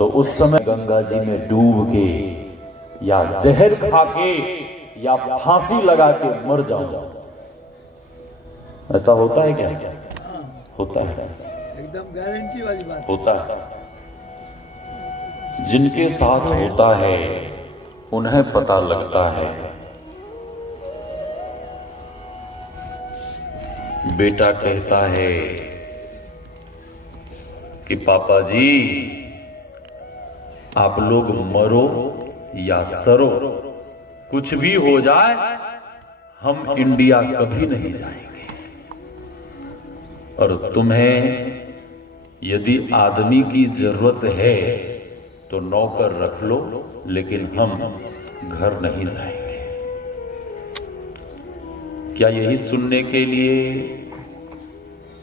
तो उस समय गंगा जी में डूब के या जहर खा के या फांसी लगा के मर जाऊं। ऐसा होता है क्या? होता है, एकदम गारंटी वाली बात होता है। जिनके साथ होता है उन्हें पता लगता है। बेटा कहता है कि पापा जी आप लोग मरो या सरो, कुछ भी हो जाए हम इंडिया कभी नहीं जाएंगे, और तुम्हें यदि आदमी की जरूरत है तो नौकर रख लो, लेकिन हम घर नहीं जाएंगे। क्या यही सुनने के लिए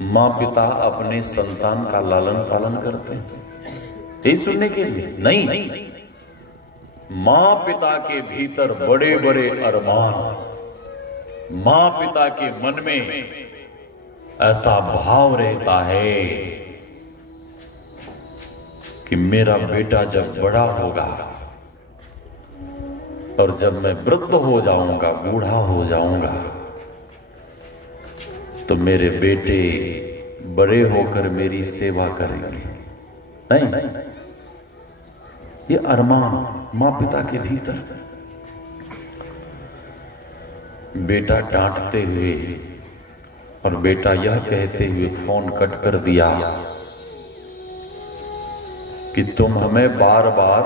माँ पिता अपने संतान का लालन पालन करते हैं? यही सुनने के लिए? नहीं, माँ पिता के भीतर बड़े बड़े अरमान, माँ पिता के मन में ऐसा भाव रहता है कि मेरा बेटा जब बड़ा होगा और जब मैं वृद्ध हो जाऊंगा, बूढ़ा हो जाऊंगा, तो मेरे बेटे बड़े होकर मेरी सेवा करेंगे। नहीं, ये अरमान मां पिता के भीतर। बेटा डांटते हुए और बेटा यह कहते हुए फोन कट कर दिया कि तुम हमें बार बार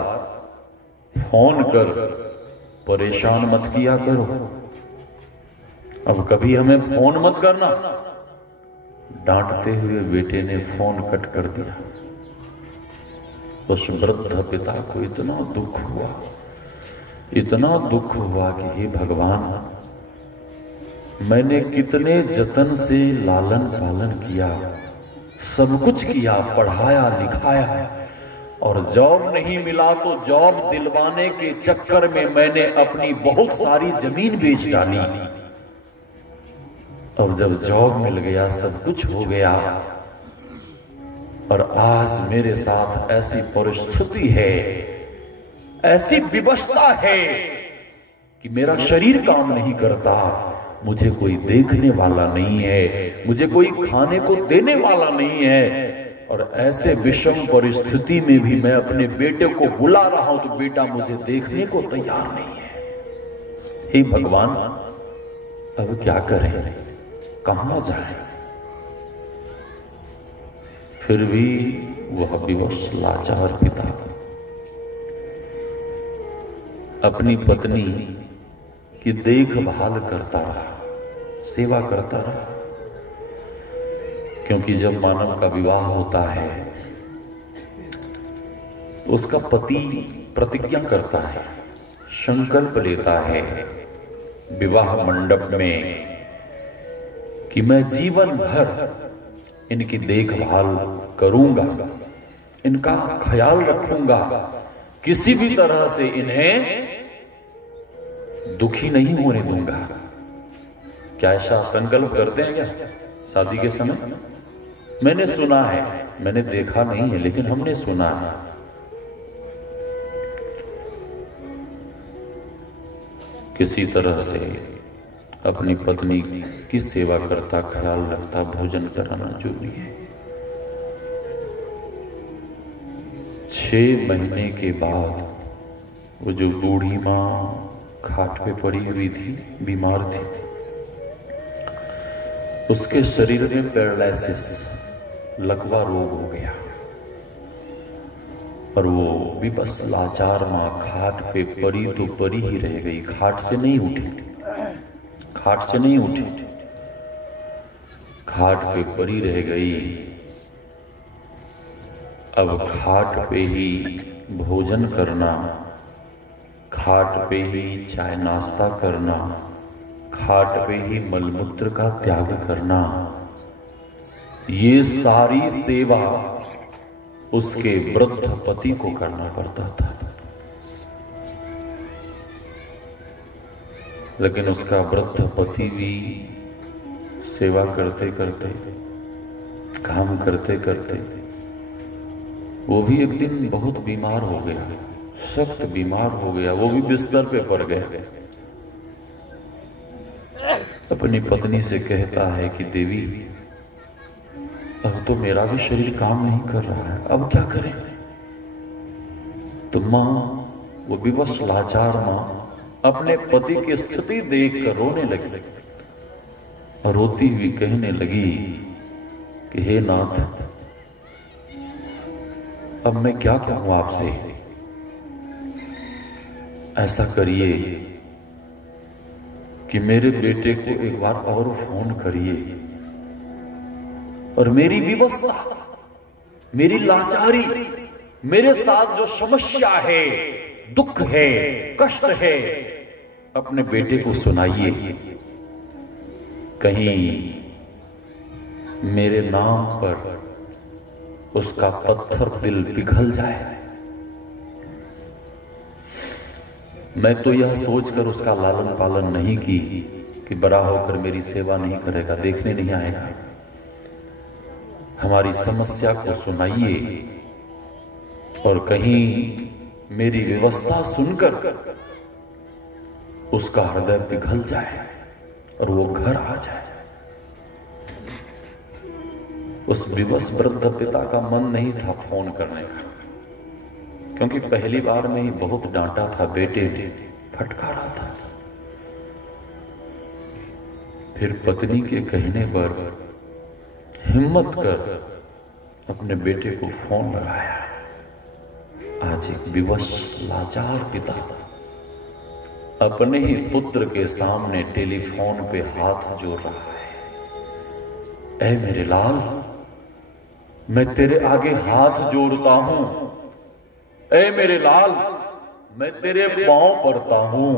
फोन कर परेशान मत किया करो, अब कभी हमें फोन मत करना। डांटते हुए बेटे ने फोन कट कर दिया। उस वृद्ध पिता को इतना दुख हुआ, इतना दुख हुआ कि हे भगवान, मैंने कितने जतन से लालन पालन किया, सब कुछ किया, पढ़ाया लिखाया, और जॉब नहीं मिला तो जॉब दिलवाने के चक्कर में मैंने अपनी बहुत सारी जमीन बेच डाली, और जब जॉब मिल गया, सब कुछ हो गया, और आज मेरे साथ ऐसी परिस्थिति है, ऐसी विवशता है कि मेरा शरीर काम नहीं करता, मुझे कोई देखने वाला नहीं है, मुझे कोई खाने को देने वाला नहीं है, और ऐसे विषम परिस्थिति में भी मैं अपने बेटे को बुला रहा हूं तो बेटा मुझे देखने को तैयार नहीं है। हे भगवान, अब क्या करें, कहां जाए? फिर भी वह विवश लाचार पिता अपनी पत्नी की देखभाल करता रहा, सेवा करता रहा, क्योंकि जब मानव का विवाह होता है तो उसका पति प्रतिज्ञा करता है, संकल्प लेता है विवाह मंडप में कि मैं जीवन भर इनकी देखभाल करूंगा, इनका ख्याल रखूंगा, किसी भी तरह से इन्हें दुखी नहीं होने दूंगा। क्या ऐसा संकल्प करते हैं क्या शादी के समय? मैंने सुना है, मैंने देखा नहीं है, लेकिन हमने सुना है। किसी तरह से अपनी पत्नी की सेवा करता, ख्याल रखता, भोजन कराना जो भी है। 6 महीने के बाद वो जो बूढ़ी माँ खाट पे पड़ी हुई थी, बीमार थी, उसके शरीर में पैरालिसिस, लकवा रोग हो गया, और वो भी बस लाचार माँ खाट पे पड़ी तो पड़ी ही रह गई, खाट से नहीं उठी, खाट से नहीं उठी, खाट पे पड़ी रह गई। अब खाट पे ही भोजन करना, खाट पे ही चाय नाश्ता करना, खाट पे ही मलमूत्र का त्याग करना, ये सारी सेवा उसके वृद्ध पति को करना पड़ता था। लेकिन उसका वृद्ध पति भी सेवा करते करते, काम करते करते वो भी एक दिन बहुत बीमार हो गया, सख्त बीमार हो गया, वो भी बिस्तर पे पड़ गया। अपनी पत्नी से कहता है कि देवी, अब तो मेरा भी शरीर काम नहीं कर रहा है, अब क्या करें। तो मां, वो विवश लाचार मां, अपने पति की स्थिति देखकर रोने लगी और रोती हुई कहने लगी कि हे नाथ, अब मैं क्या कहूं आपसे, ऐसा करिए कि मेरे बेटे को एक बार और फोन करिए और मेरी विवशता, मेरी लाचारी, मेरे साथ जो समस्या है, दुख है, कष्ट है, अपने बेटे को सुनाइए। कहीं मेरे नाम पर उसका पत्थर दिल पिघल जाए। मैं तो यह सोचकर उसका लालन पालन नहीं की कि बड़ा होकर मेरी सेवा नहीं करेगा, देखने नहीं आएगा। हमारी समस्या को सुनाइए और कहीं मेरी व्यवस्था सुनकर उसका हृदय पिघल जाए और वो घर आ जाए। उस विवश वृद्ध पिता का मन नहीं था फोन करने का, क्योंकि पहली बार में ही बहुत डांटा था, बेटे ने फटकारा था। फिर पत्नी के कहने पर हिम्मत कर अपने बेटे को फोन लगाया। आज एक विवश लाचार पिता अपने ही पुत्र के सामने टेलीफोन पे हाथ जोड़ रहा है। ऐ मेरे लाल, मैं तेरे आगे हाथ जोड़ता हूं। ऐ मेरे लाल, मैं तेरे पांव पड़ता हूं।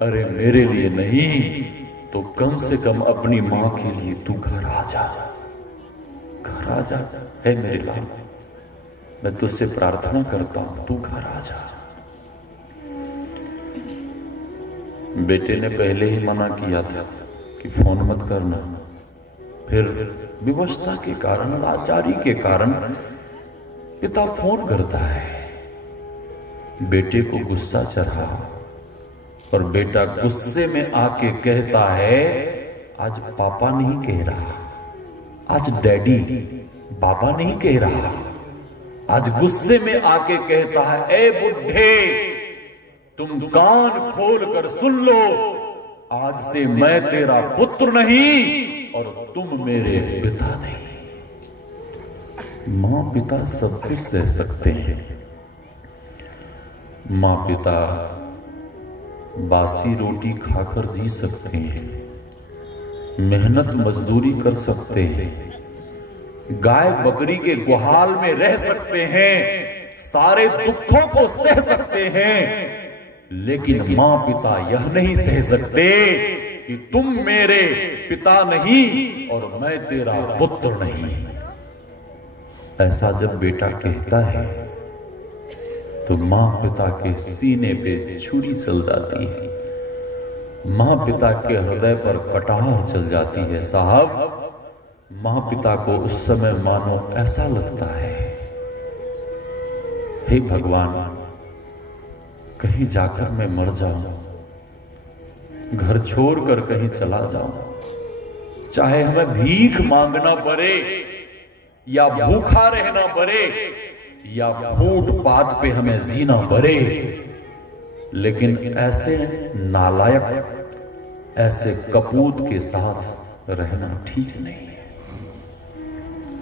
अरे मेरे लिए नहीं तो कम से कम अपनी मां के लिए तू घर आ जा, घर आ जा। ऐ मेरे लाल, मैं तुझसे प्रार्थना करता हूं, तू घर आ जा। बेटे ने पहले ही मना किया था कि फोन मत करना, फिर विवशता के कारण, लाचारी के कारण पिता फोन करता है। बेटे को गुस्सा चढ़ा और बेटा गुस्से में आके कहता है, आज पापा नहीं कह रहा, आज डैडी, बाबा नहीं कह रहा। आज गुस्से में आके कहता है, ए बुढ़े, तुम कान खोल कर सुन लो, आज से मैं तेरा पुत्र नहीं और तुम मेरे पिता नहीं। मां पिता सब कुछ सह सकते हैं। मां पिता बासी रोटी खाकर जी सकते हैं, मेहनत मजदूरी कर सकते हैं, गाय बकरी के गुहाल में रह सकते हैं, सारे दुखों को सह सकते हैं, लेकिन मां पिता यह नहीं सह सकते कि तुम मेरे पिता नहीं और मैं तेरा पुत्र नहीं। ऐसा जब बेटा कहता है तो मां पिता के सीने पे छुरी चल जाती है, मां पिता के हृदय पर कटार चल जाती है। साहब, मां पिता को उस समय मानो ऐसा लगता है, हे भगवान, कहीं जाकर मैं मर जाऊं, घर छोड़कर कहीं चला जाऊं, चाहे हमें भीख मांगना पड़े या भूखा रहना पड़े या फुटपाथ पे हमें जीना पड़े, लेकिन ऐसे नालायक, ऐसे कपूत के साथ रहना ठीक नहीं है।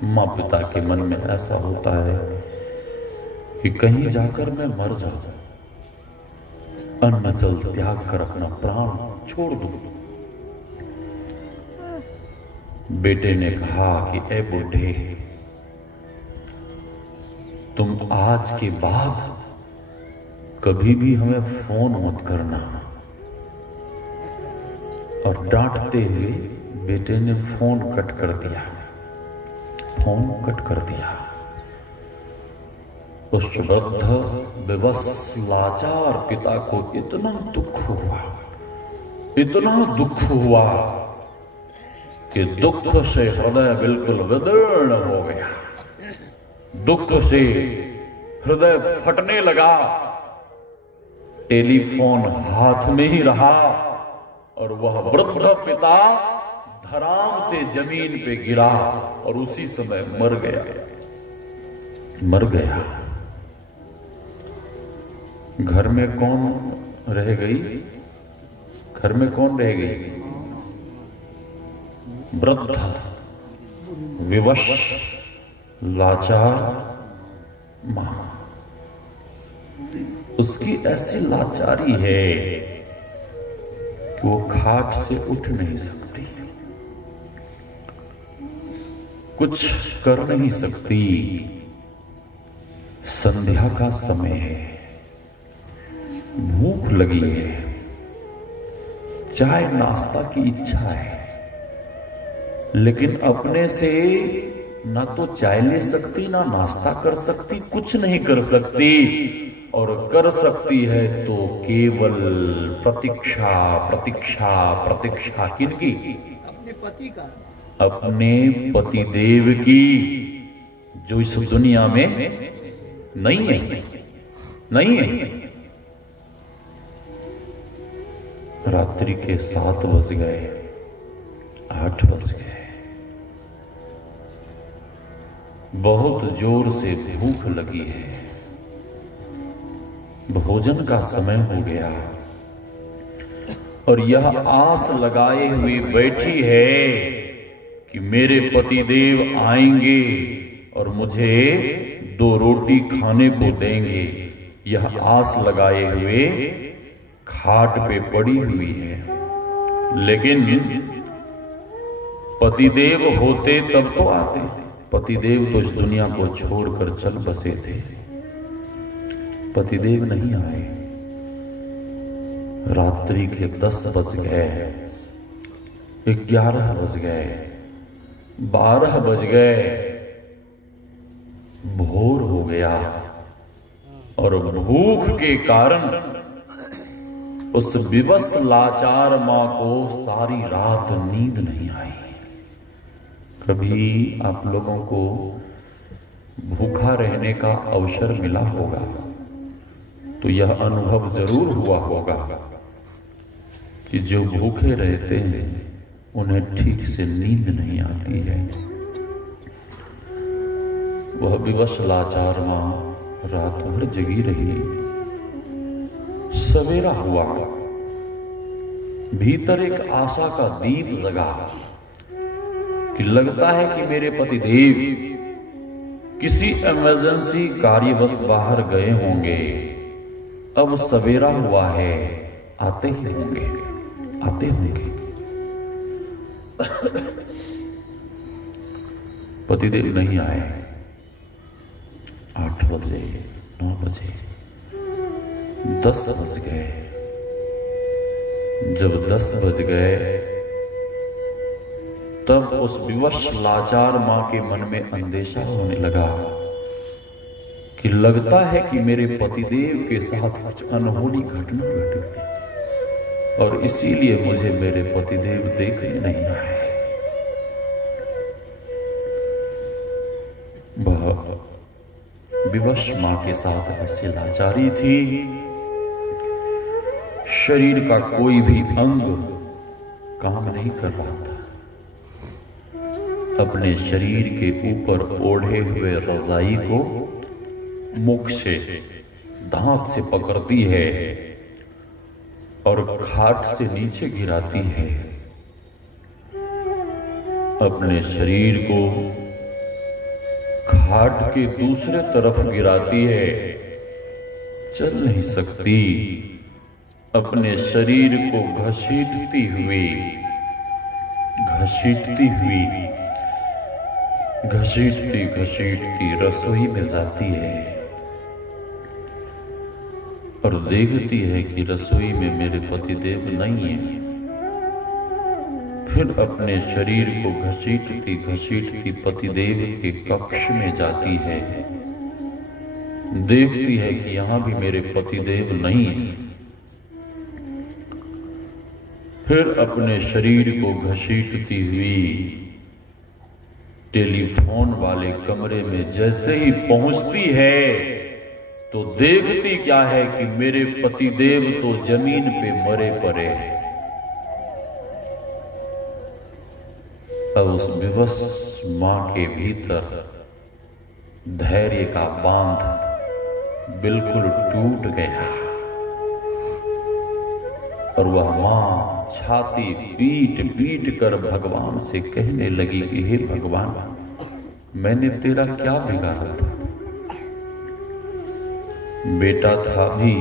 मां पिता के मन में ऐसा होता है कि कहीं जाकर मैं मर जाऊं, अन्न जल त्याग कर अपना प्राण छोड़ दूं। बेटे ने कहा कि ए बुढ़े, तुम आज के बाद कभी भी हमें फोन मत करना। और डांटते हुए बेटे ने फोन कट कर दिया, फोन कट कर दिया। उस वृद्ध विवश लाचार पिता को इतना दुख हुआ, इतना दुख हुआ कि दुख से हृदय बिल्कुल विदीर्ण हो गया, दुख से हृदय फटने लगा। टेलीफोन हाथ में ही रहा और वह वृद्ध पिता धड़ाम से जमीन पे गिरा और उसी समय मर गया। घर में कौन रह गई? घर में कौन रह गई? वृद्ध, विवश, लाचार मां। उसकी ऐसी लाचारी है कि वो खाट से उठ नहीं सकती, कुछ कर नहीं सकती। संध्या का समय है, भूख लगी है, चाय नाश्ता की इच्छा है, लेकिन अपने से ना तो चाय ले सकती, ना नाश्ता कर सकती, कुछ नहीं कर सकती। और कर सकती है तो केवल प्रतीक्षा, प्रतीक्षा, प्रतीक्षा। किनकी? अपने पति का, अपने पतिदेव की, जो इस दुनिया में नहीं है, नहीं है। रात्रि के 7 बज गए, 8 बज गए, बहुत जोर से भूख लगी है, भोजन का समय हो गया और यह आस लगाए हुए बैठी है कि मेरे पतिदेव आएंगे और मुझे 2 रोटी खाने को देंगे। यह आस लगाए हुए खाट पे पड़ी हुई है। लेकिन पतिदेव होते तब तो आते। पतिदेव तो इस दुनिया को छोड़कर चल बसे थे। पतिदेव नहीं आए। रात्रि के 10 बज गए, 11 बज गए, 12 बज गए, भोर हो गया और भूख के कारण उस विवश लाचार मां को सारी रात नींद नहीं आई। कभी आप लोगों को भूखा रहने का अवसर मिला होगा तो यह अनुभव जरूर हुआ होगा कि जो भूखे रहते हैं उन्हें ठीक से नींद नहीं आती है। वह विवश लाचार मां रात भर जगी रही। सवेरा हुआ, भीतर एक आशा का दीप जगा कि लगता है कि मेरे पतिदेव किसी इमरजेंसी कार्यवश बाहर गए होंगे। अब सवेरा हुआ है, आते ही होंगे, आते होंगे। पतिदेव नहीं आए। 8 बजे, 9 बजे, 10 बज गए। जब 10 बज गए तब उस विवश लाचार मां के मन में अंदेशा होने लगा कि लगता है कि मेरे पतिदेव के साथ कुछ अनहोनी घटना घट गई और इसीलिए मुझे मेरे पतिदेव देखने नहीं आए। वह विवश मां के साथ ऐसी लाचारी थी, शरीर का कोई भी अंग काम नहीं कर रहा था। अपने शरीर के ऊपर ओढ़े हुए रजाई को मुख से, दांत से पकड़ती है और खाट से नीचे गिराती है। अपने शरीर को खाट के दूसरे तरफ गिराती है, चल नहीं सकती। अपने शरीर को घसीटती हुई घसीटती रसोई में जाती है और देखती है कि रसोई में मेरे पतिदेव नहीं है। फिर अपने शरीर को घसीटती पतिदेव के कक्ष में जाती है, देखती है कि यहां भी मेरे पतिदेव नहीं है। फिर अपने शरीर को घसीटती हुई टेलीफोन वाले कमरे में जैसे ही पहुंचती है तो देखती क्या है कि मेरे पतिदेव तो जमीन पे मरे पड़े हैं। अब उस विवश मां के भीतर धैर्य का बांध बिल्कुल टूट गया और वह मां छाती पीट पीट कर भगवान से कहने लगी कि हे भगवान, मैंने तेरा क्या बिगाड़ा था? बेटा था भी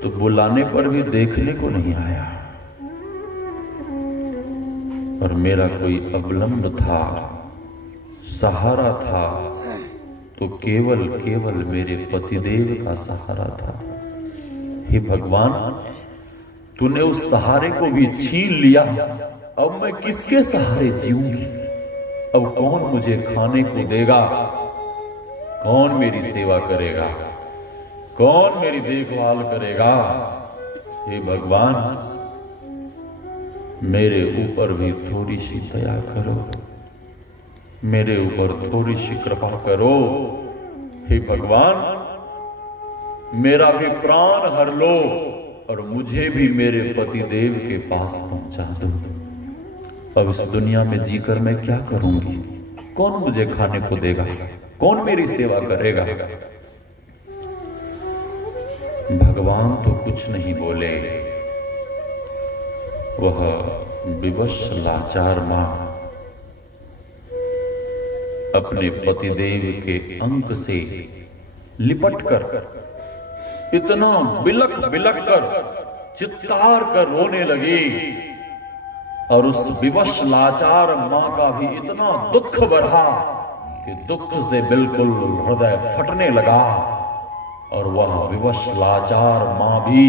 तो बुलाने पर भी देखने को नहीं आया, और मेरा कोई अवलंब था, सहारा था तो केवल केवल मेरे पतिदेव का सहारा था। हे भगवान, तूने उस सहारे को भी छीन लिया, अब मैं किसके सहारे जीऊंगी? अब कौन मुझे खाने को देगा? कौन मेरी सेवा करेगा? कौन मेरी देखभाल करेगा? हे भगवान, मेरे ऊपर भी थोड़ी सी दया करो, मेरे ऊपर थोड़ी सी कृपा करो। हे भगवान, मेरा भी प्राण हर लो और मुझे भी मेरे पतिदेव के पास पहुंचा दो। अब इस दुनिया में जीकर मैं क्या करूंगी? कौन मुझे खाने को देगा? कौन मेरी सेवा करेगा? भगवान तो कुछ नहीं बोले। वह विवश लाचार मां अपने पतिदेव के अंक से लिपट कर इतना बिलक बिलक कर चित्कार कर रोने लगी, और उस विवश लाचार मां का भी इतना दुख बढ़ा कि दुख से बिल्कुल हृदय फटने लगा, और वह विवश लाचार मां भी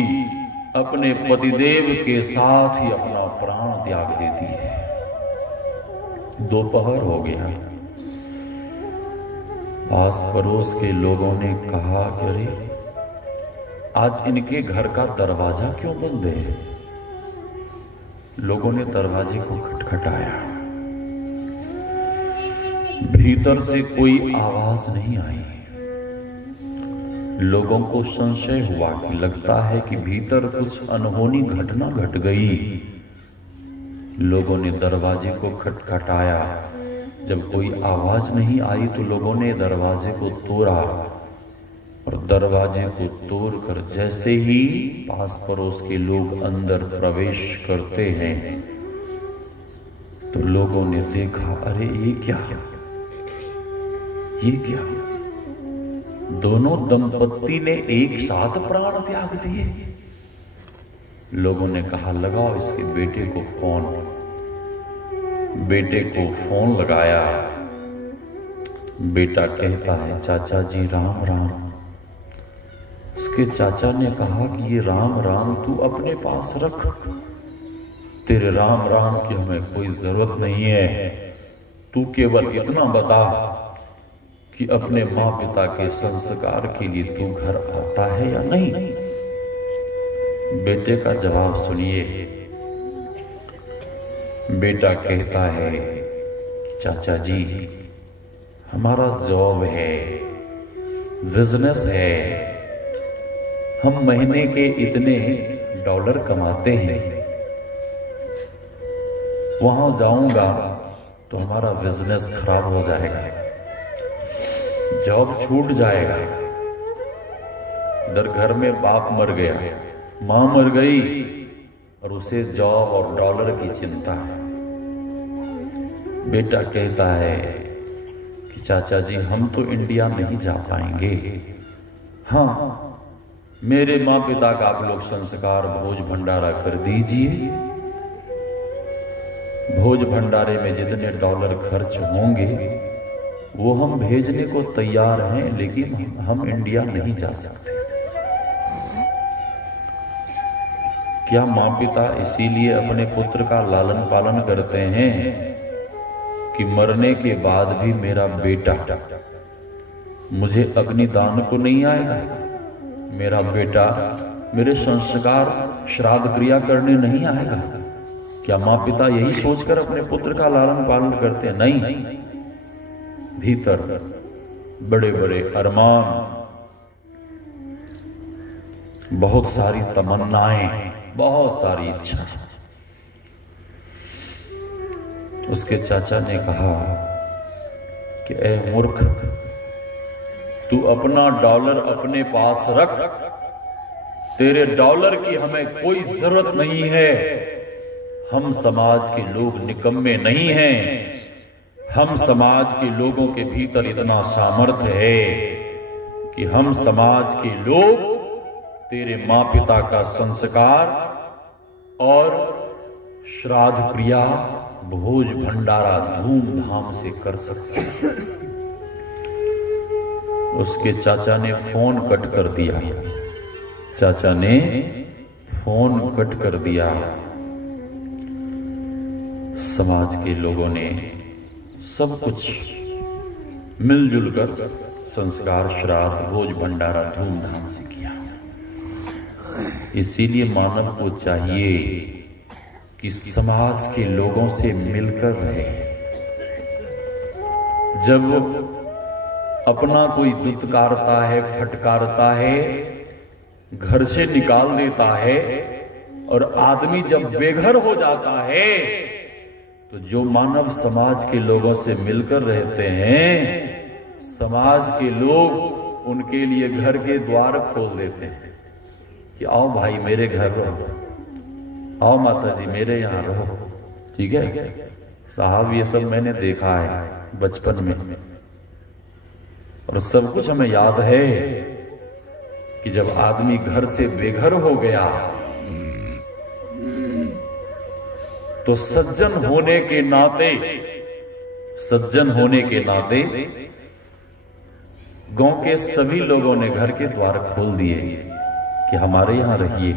अपने पतिदेव के साथ ही अपना प्राण त्याग देती है। दोपहर हो गया। पास पड़ोस के लोगों ने कहा, अरे आज इनके घर का दरवाजा क्यों बंद है? लोगों ने दरवाजे को खटखटाया। भीतर से कोई आवाज नहीं आई। लोगों को संशय हुआ कि लगता है कि भीतर कुछ अनहोनी घटना घट गई। लोगों ने दरवाजे को खटखटाया। जब कोई आवाज नहीं आई तो लोगों ने दरवाजे को तोड़ा, और दरवाजे को तोड़कर जैसे ही पास पड़ोस के लोग अंदर प्रवेश करते हैं तो लोगों ने देखा, अरे ये क्या? ये क्या? दोनों दंपत्ति ने एक साथ प्राण त्याग दिए। लोगों ने कहा, लगाओ इसके बेटे को फोन। बेटे को फोन लगाया। बेटा कहता है, चाचा जी राम राम। उसके चाचा ने कहा कि ये राम राम तू अपने पास रख, तेरे राम राम की हमें कोई जरूरत नहीं है। तू केवल इतना बता कि अपने माँ पिता के संस्कार के लिए तू घर आता है या नहीं। बेटे का जवाब सुनिए। बेटा कहता है कि चाचा जी हमारा जॉब है, बिजनेस है, हम महीने के इतने डॉलर कमाते हैं, वहां जाऊंगा तो हमारा बिजनेस खराब हो जाएगा, जॉब छूट जाएगा। इधर घर में बाप मर गया, मां मर गई, और उसे जॉब और डॉलर की चिंता है। बेटा कहता है कि चाचा जी हम तो इंडिया नहीं जा पाएंगे। हाँ, मेरे माँ पिता का आप लोग संस्कार भोज भंडारा कर दीजिए। भोज भंडारे में जितने डॉलर खर्च होंगे वो हम भेजने को तैयार हैं, लेकिन हम इंडिया नहीं जा सकते। क्या माँ पिता इसीलिए अपने पुत्र का लालन पालन करते हैं कि मरने के बाद भी मेरा बेटा मुझे अग्निदान को नहीं आएगा, मेरा बेटा मेरे संस्कार श्राद्ध क्रिया करने नहीं आएगा? क्या माँ पिता यही सोचकर अपने पुत्र का लालन पालन करते हैं? नहीं। भीतर बड़े बड़े अरमान, बहुत सारी तमन्नाएं, बहुत सारी इच्छा। उसके चाचा ने कहा कि ए मूर्ख, तू अपना डॉलर अपने पास रख, तेरे डॉलर की हमें कोई जरूरत नहीं है। हम समाज के लोग निकम्मे नहीं हैं। हम समाज के लोगों के भीतर इतना सामर्थ्य है कि हम समाज के लोग तेरे माँ पिता का संस्कार और श्राद्ध क्रिया, भोज भंडारा धूमधाम से कर सकते हैं। उसके चाचा ने फोन कट कर दिया। चाचा ने फोन कट कर दिया। समाज के लोगों ने सब कुछ मिलजुल कर संस्कार, श्राद्ध, भोज भंडारा धूमधाम से किया। इसीलिए मानव को चाहिए कि समाज के लोगों से मिलकर रहे। जब अपना कोई दुत्कारता है, फटकारता है, घर से निकाल देता है, और आदमी जब बेघर हो जाता है, तो जो मानव समाज के लोगों से मिलकर रहते हैं, समाज के लोग उनके लिए घर के द्वार खोल देते हैं कि आओ भाई मेरे घर रहो, आओ माता जी मेरे यहां रहो। ठीक है साहब, ये सब मैंने देखा है बचपन में, और सब कुछ हमें याद है कि जब आदमी घर से बेघर हो गया तो सज्जन होने के नाते गांव के सभी लोगों ने घर के द्वार खोल दिए कि हमारे यहां रहिए,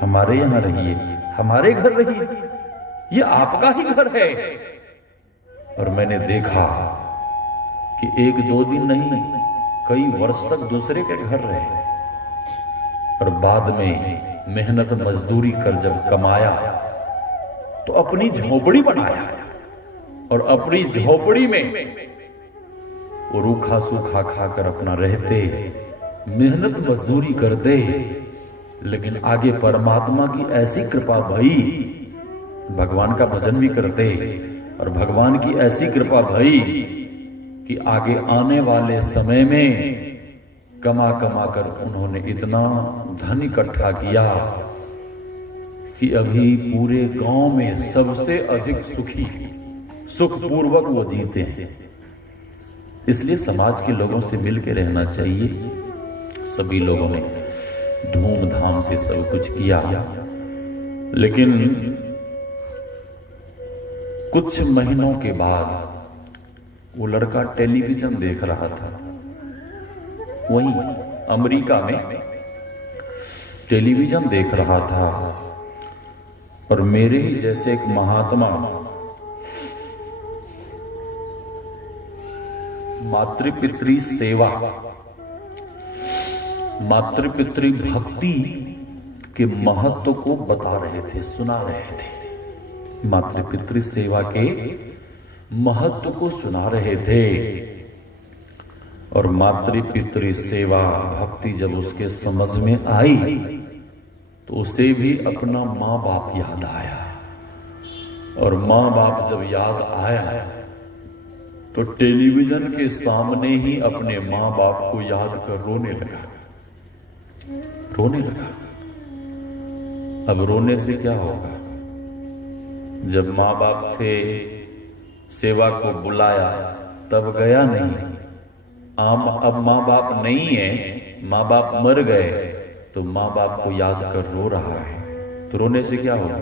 हमारे यहां रहिए, हमारे घर रहिए, ये आपका ही घर है। और मैंने देखा कि 1-2 दिन नहीं, कई वर्ष तक दूसरे के घर रहे, और बाद में मेहनत मजदूरी कर जब कमाया तो अपनी झोपड़ी बनाया, और अपनी झोपड़ी में वो रूखा सूखा खाकर अपना रहते, मेहनत मजदूरी करते। लेकिन आगे परमात्मा की ऐसी कृपा भई, भगवान का भजन भी करते, और भगवान की ऐसी कृपा भई कि आगे आने वाले समय में कमा कमा कर उन्होंने इतना धन इकट्ठा किया कि अभी पूरे गांव में सबसे अधिक सुखी, सुखपूर्वक वो जीते हैं। इसलिए समाज के लोगों से मिलकर रहना चाहिए। सभी लोगों ने धूमधाम से सब कुछ किया, लेकिन कुछ महीनों के बाद वो लड़का टेलीविजन देख रहा था। वहीं अमेरिका में टेलीविजन देख रहा था, और मेरे ही जैसे एक महात्मा मातृपितृ सेवा, मातृपितृ भक्ति के महत्व को बता रहे थे, सुना रहे थे। मातृपितृ सेवा के महत्व को सुना रहे थे। और मातृपितृ सेवा भक्ति जब उसके समझ में आई तो उसे भी अपना माँ बाप याद आया, और माँ बाप जब याद आया तो टेलीविजन के सामने ही अपने माँ बाप को याद कर रोने लगा। अब रोने से क्या होगा? जब माँ बाप थे, सेवा को बुलाया तब गया नहीं। अब माँ बाप नहीं है, माँ बाप मर गए, तो माँ बाप को याद कर रो रहा है, तो रोने से क्या होगा?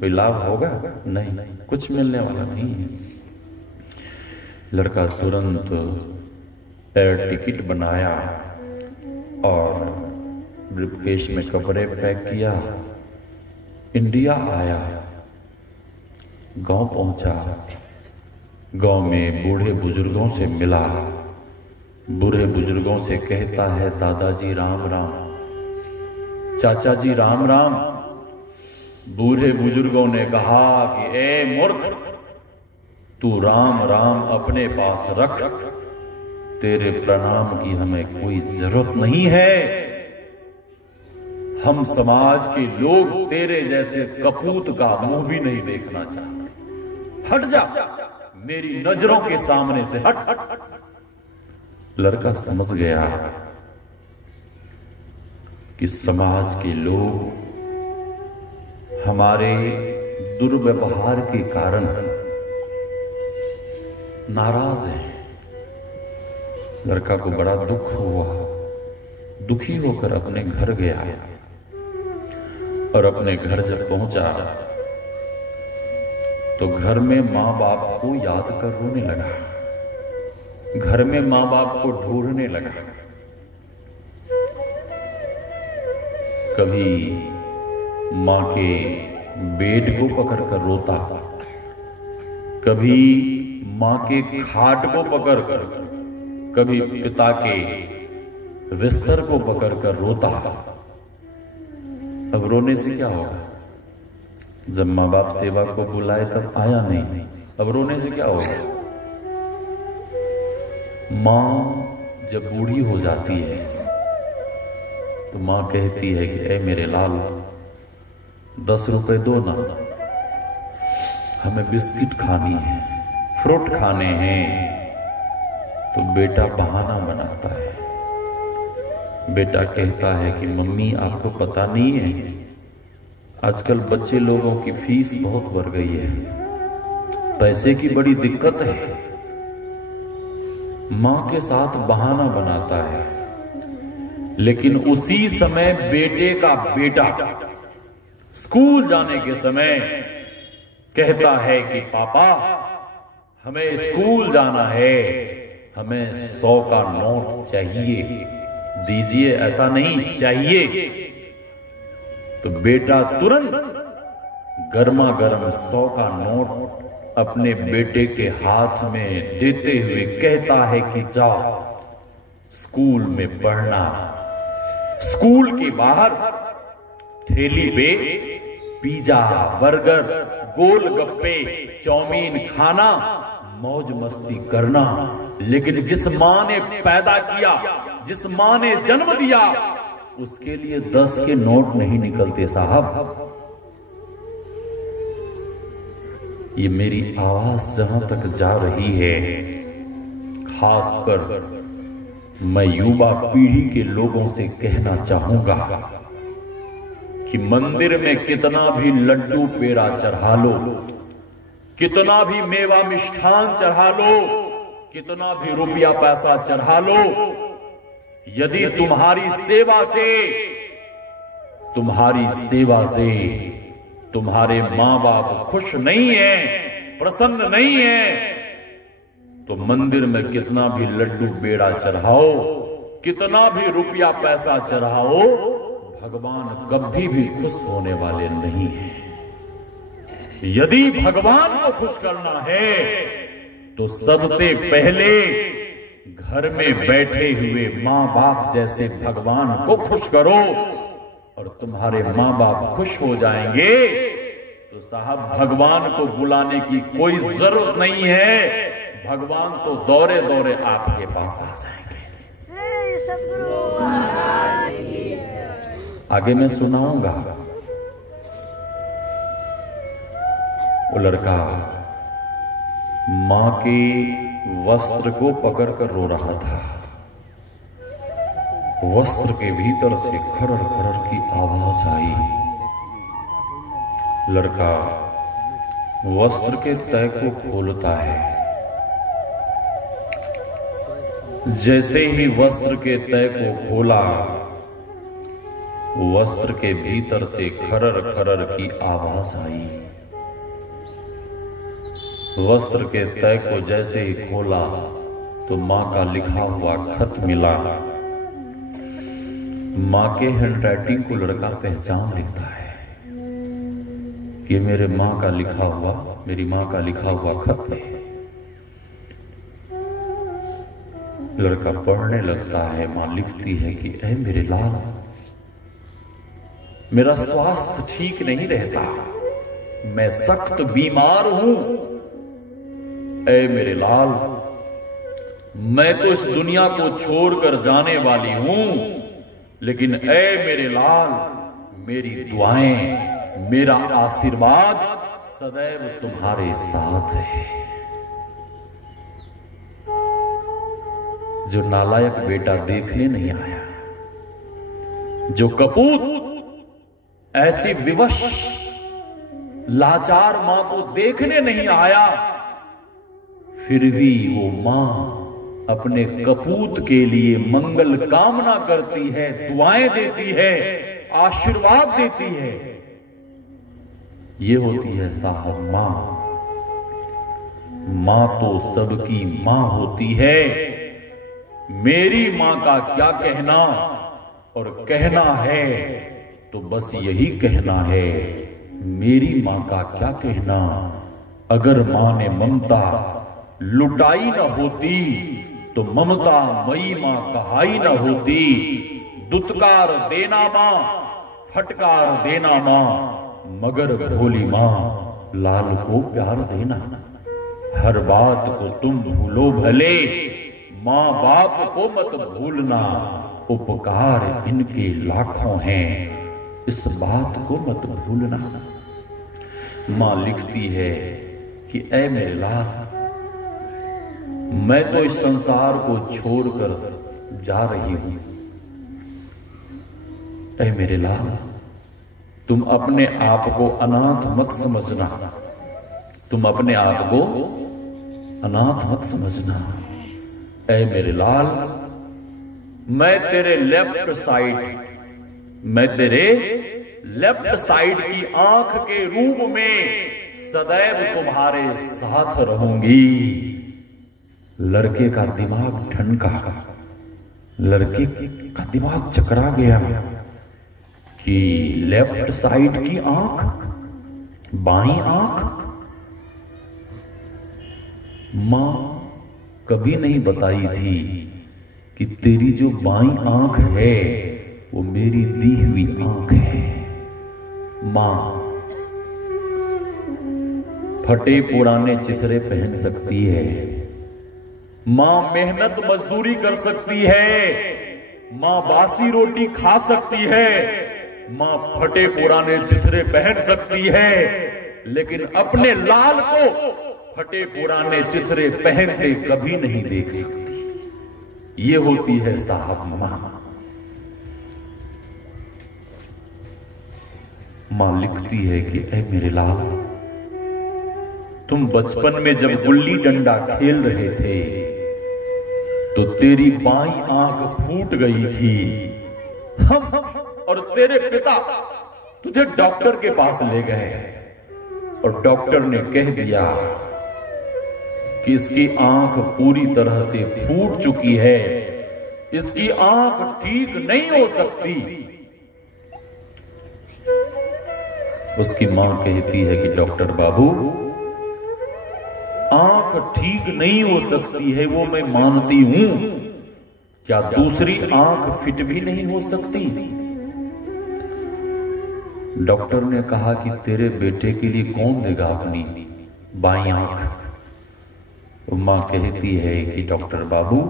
कोई लाभ होगा? नहीं, कुछ मिलने वाला नहीं है। लड़का तुरंत एयर टिकट बनाया और ब्रीफकेस में कपड़े पैक किया, इंडिया आया, गांव पहुंचा। गांव में बूढ़े बुजुर्गों से मिला, बूढ़े बुजुर्गों से कहता है, दादाजी राम राम, चाचा जी राम राम। बूढ़े बुजुर्गों ने कहा कि ए मूर्ख, तू राम राम अपने पास रख, तेरे प्रणाम की हमें कोई जरूरत नहीं है। हम समाज के लोग तेरे जैसे कपूत का मुंह भी नहीं देखना चाहते। हट जा, मेरी नजरों के सामने से हट। लड़का समझ गया कि समाज के लोग हमारे दुर्व्यवहार के कारण नाराज हैं। लड़का को बड़ा दुख हुआ, दुखी होकर अपने घर गया और अपने घर जब पहुंचा तो घर में मां बाप को याद कर रोने लगा, घर में मां बाप को ढूंढने लगा। कभी मां के बेड को पकड़कर रोता, कभी मां के खाट को पकड़कर, कभी पिता के बिस्तर को पकड़कर रोता। अब रोने से क्या होगा? जब मां बाप सेवा को बुलाए तब आया नहीं, अब रोने से क्या होगा? मां जब बूढ़ी हो जाती है तो मां कहती है कि ए मेरे लाल 10 रुपए दो ना, हमें बिस्किट खानी है, फ्रूट खाने हैं। तो बेटा बहाना बनाता है, बेटा कहता है कि मम्मी आपको पता नहीं है आजकल बच्चे लोगों की फीस बहुत बढ़ गई है, पैसे की बड़ी दिक्कत है। मां के साथ बहाना बनाता है, लेकिन उसी समय बेटे का बेटा स्कूल जाने के समय कहता है कि पापा हमें स्कूल जाना है, हमें 100 का नोट चाहिए, दीजिए। ऐसा नहीं, चाहिए। तो बेटा तुरंत गर्मा गर्म 100 का नोट अपने बेटे के हाथ में देते हुए कहता है कि जाओ स्कूल में पढ़ना। स्कूल के बाहर ठेली पे पिज्जा, बर्गर, गोलगप्पे, चाउमीन खाना, मौज मस्ती करना। लेकिन जिस मां ने पैदा किया, जिस मां ने जन्म दिया, उसके लिए 10 के नोट नहीं निकलते साहब। ये मेरी आवाज जहां तक जा रही है, खासकर मैं युवा पीढ़ी के लोगों से कहना चाहूंगा कि मंदिर में कितना भी लड्डू पेड़ा चढ़ा लो, कितना भी मेवा मिष्ठान चढ़ा लो, कितना भी रुपया पैसा चढ़ा लो, यदि तुम्हारी सेवा से तुम्हारे मां बाप खुश नहीं है, प्रसन्न नहीं है, तो मंदिर में कितना भी लड्डू पेड़ा चढ़ाओ, कितना भी रुपया पैसा चढ़ाओ, भगवान कभी भी खुश होने वाले नहीं है। यदि भगवान को खुश करना है तो सबसे पहले घर में बैठे हुए मां बाप जैसे भगवान को खुश करो, और तुम्हारे मां बाप खुश हो जाएंगे तो साहब भगवान को बुलाने की कोई जरूरत नहीं है, भगवान तो दौरे दौरे आपके पास आ जाएंगे। आगे मैं सुनाऊंगा। वो लड़का मां के वस्त्र को पकड़कर रो रहा था। वस्त्र के भीतर से खरर खरर की आवाज आई। लड़का वस्त्र के तह को खोलता है। जैसे ही वस्त्र के तह को खोला, वस्त्र के भीतर से खरर खरर की आवाज आई। वस्त्र के तह को जैसे ही खोला तो मां का लिखा हुआ खत मिला। मां के हैंडराइटिंग को लड़का पहचान लेता है कि मेरी मां का लिखा हुआ खत है। लड़का पढ़ने लगता है। मां लिखती है कि ऐ मेरे लाल, मेरा स्वास्थ्य ठीक नहीं रहता, मैं सख्त बीमार हूं। ऐ मेरे लाल, मैं तो इस दुनिया को छोड़कर जाने वाली हूं, लेकिन ऐ मेरे लाल, मेरी दुआएं, मेरा आशीर्वाद सदैव तुम्हारे साथ है। जो नालायक बेटा देखने नहीं आया, जो कपूत ऐसी विवश लाचार मां को देखने नहीं आया, फिर भी वो मां अपने कपूत के लिए मंगल कामना करती है, दुआएं देती है, आशीर्वाद देती है। ये होती है साहब मां। मां तो सबकी मां होती है। मेरी मां का क्या कहना, और कहना है तो बस यही कहना है, मेरी मां का क्या कहना। अगर मां ने ममता लुटाई न होती तो ममता मई मां कहाई न होती। दुत्कार देना मां, फटकार देना मां, मगर भोली मां लाल को प्यार देना। हर बात को तुम भूलो भले, मां बाप को मत भूलना। उपकार इनके लाखों हैं, इस बात को मत भूलना। मां लिखती है कि ऐ मेरे लाल, मैं तो इस संसार को छोड़कर जा रही हूं। ऐ मेरे लाल, तुम अपने आप को अनाथ मत समझना। तुम अपने आप को अनाथ मत समझना। ऐ मेरे लाल, मैं तेरे लेफ्ट साइड की आंख के रूप में सदैव तुम्हारे साथ रहूंगी। लड़के का दिमाग ठनका, लड़के का दिमाग चकरा गया कि लेफ्ट साइड की आंख, बाईं आंख। मां कभी नहीं बताई थी कि तेरी जो बाईं आंख है वो मेरी दी हुई आंख है। मां फटे पुराने चिथड़े पहन सकती है, मां मेहनत मजदूरी कर सकती है, मां बासी रोटी खा सकती है, मां फटे पुराने चिथड़े पहन सकती है, लेकिन अपने लाल को फटे पुराने चिथड़े पहनते कभी नहीं देख सकती। ये होती है साहब मां। मां लिखती है कि ऐ मेरे लाल, तुम बचपन में जब गुल्ली डंडा खेल रहे थे तो तेरी बाईं आंख फूट गई थी। हम और तेरे पिता तुझे डॉक्टर के पास ले गए और डॉक्टर ने कह दिया कि इसकी आंख पूरी तरह से फूट चुकी है, इसकी आंख ठीक नहीं हो सकती। उसकी मां कहती है कि डॉक्टर बाबू, आंख ठीक नहीं हो सकती है वो मैं मानती हूं, क्या दूसरी आंख फिट भी नहीं हो सकती? डॉक्टर ने कहा कि तेरे बेटे के लिए कौन देगा अपनी बाईं आंख? मां कहती है कि डॉक्टर बाबू,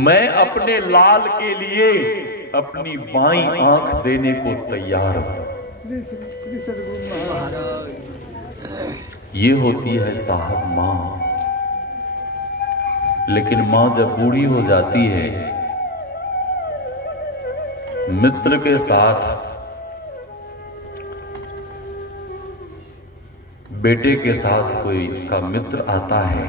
मैं अपने लाल के लिए अपनी बाईं आंख देने को तैयार हूं। ये होती है साहब मां। लेकिन मां जब बूढ़ी हो जाती है, मित्र के साथ, बेटे के साथ कोई उसका मित्र आता है,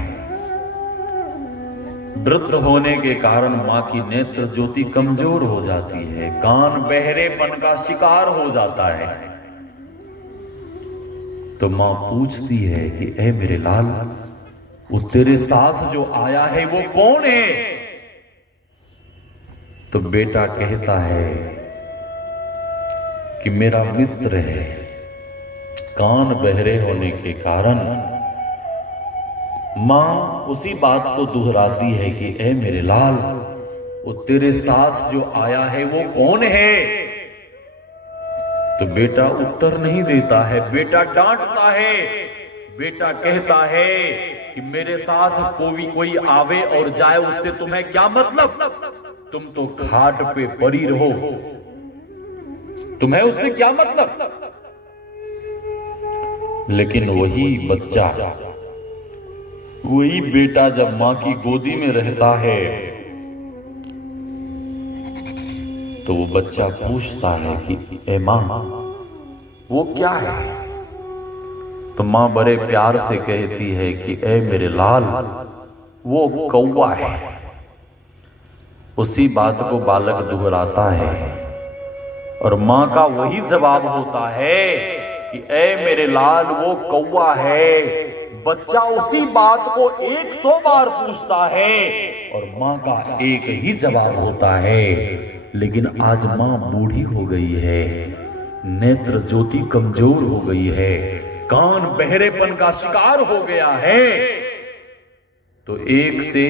वृद्ध होने के कारण मां की नेत्र ज्योति कमजोर हो जाती है, कान बहरेपन का शिकार हो जाता है। तो मां पूछती है कि ऐ मेरे लाल, वो तेरे साथ जो आया है वो कौन है? तो बेटा कहता है कि मेरा मित्र है। कान बहरे होने के कारण मां उसी बात को दोहराती है कि ऐ मेरे लाल, वो तेरे साथ जो आया है वो कौन है? तो बेटा उत्तर नहीं देता है, बेटा डांटता है, बेटा कहता है कि मेरे साथ कोई आवे और जाए, उससे तुम्हें क्या मतलब? तुम तो खाट पे पड़ी रहो, तुम्हें उससे क्या मतलब? लेकिन वही बच्चा, वही बेटा जब मां की गोदी में रहता है तो वो बच्चा पूछता है कि ए मां, वो क्या है? तो मां बड़े प्यार से कहती है कि ए मेरे लाल, वो कौवा है। उसी बात को बालक दोहराता है और मां का वही जवाब होता है कि ए मेरे लाल, वो कौवा है। बच्चा उसी बात को 100 बार पूछता है और मां का एक ही जवाब होता है। लेकिन आज मां बूढ़ी हो गई है, नेत्र ज्योति कमजोर हो गई है, कान बहरेपन का शिकार हो गया है। तो एक से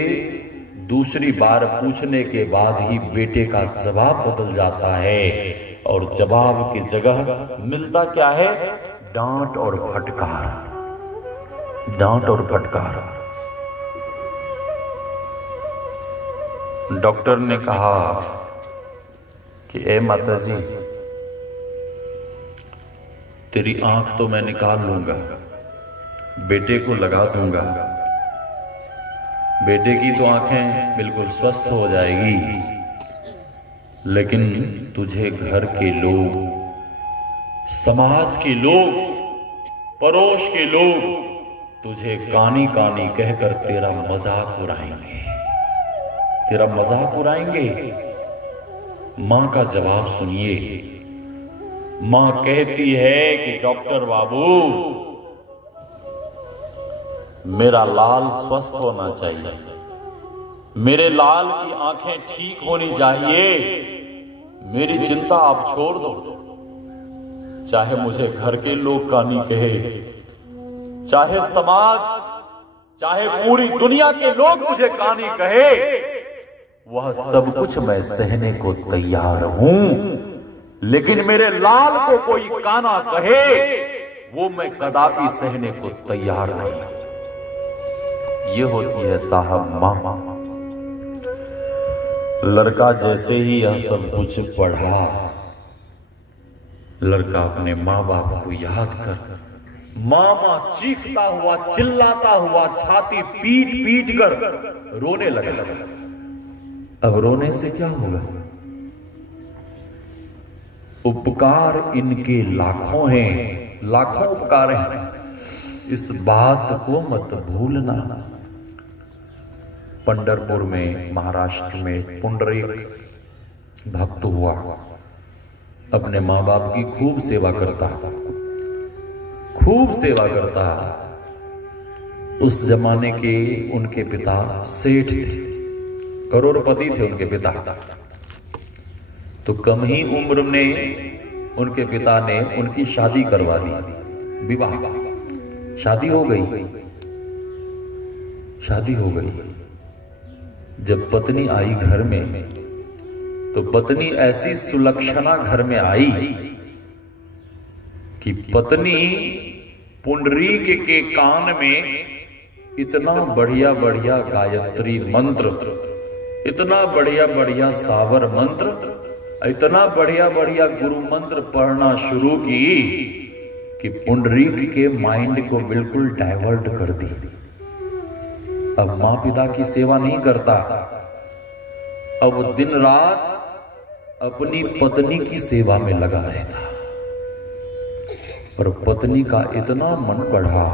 दूसरी बार पूछने के बाद ही बेटे का जवाब बदल जाता है और जवाब की जगह मिलता क्या है? डांट और फटकार, डांट और फटकार। डॉक्टर ने कहा कि ए माता जी, तेरी आंख तो मैं निकाल लूंगा, बेटे को लगा दूंगा, बेटे की तो आंखें बिल्कुल स्वस्थ हो जाएगी, लेकिन तुझे घर के लोग, समाज के लोग, पड़ोस के लोग तुझे कानी कानी कहकर तेरा मजाक उड़ाएंगे, तेरा मजाक उड़ाएंगे। मां का जवाब सुनिए। मां कहती है कि डॉक्टर बाबू, मेरा लाल स्वस्थ होना चाहिए, मेरे लाल की आंखें ठीक होनी चाहिए, मेरी चिंता आप छोड़ दो। चाहे मुझे घर के लोग कानी कहे, चाहे समाज, चाहे पूरी दुनिया के लोग मुझे कानी कहे, वह सब कुछ मैं सहने को तैयार हूं, लेकिन मेरे लाल को कोई काना कहे, वो मैं कदापि सहने को तैयार नहीं। ये होती है साहब मां। लड़का जैसे ही यह सब कुछ पढ़ा, लड़का अपने माँ बाप को याद कर मामा चीखता हुआ, चिल्लाता हुआ, छाती पीट पीट कर रोने लगा। अब रोने से क्या होगा? उपकार इनके लाखों हैं, लाखों उपकार हैं, इस बात को मत भूलना। पंढरपुर में, महाराष्ट्र में पुंडरीक भक्त हुआ, अपने माँ बाप की खूब सेवा करता, खूब सेवा करता। उस जमाने के उनके पिता सेठ थे, करोड़पति थे उनके पिता। तो कम ही उम्र में उनके पिता ने उनकी शादी करवा दी, विवाह, शादी हो गई, शादी हो गई। जब पत्नी आई घर में, तो पत्नी ऐसी सुलक्षणा घर में आई कि पत्नी पुंडरीक के कान में इतना बढ़िया बढ़िया गायत्री मंत्र, इतना बढ़िया बढ़िया सावर मंत्र, इतना बढ़िया बढ़िया गुरु मंत्र पढ़ना शुरू की कि पुंडरीक के माइंड को बिल्कुल डाइवर्ट कर दी। अब मां पिता की सेवा नहीं करता, अब दिन रात अपनी पत्नी की सेवा में लगा रहता। और पत्नी का इतना मन बढ़ा,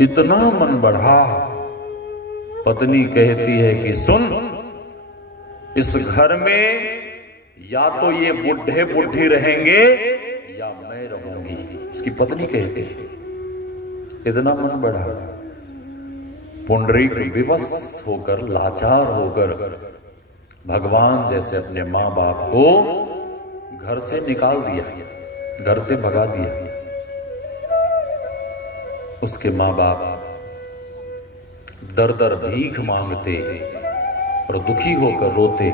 इतना मन बढ़ा, पत्नी कहती है कि सुन, इस घर में या तो ये बुढ़े बुढ़ी रहेंगे या मैं रहूंगी। उसकी पत्नी कहती है, इतना मन बढ़ा। पुंडरीक विवश होकर, लाचार होकर भगवान जैसे अपने मां बाप को घर से निकाल दिया, घर से भगा दिया। उसके मां बाप दर दर भीख मांगते और दुखी होकर रोते।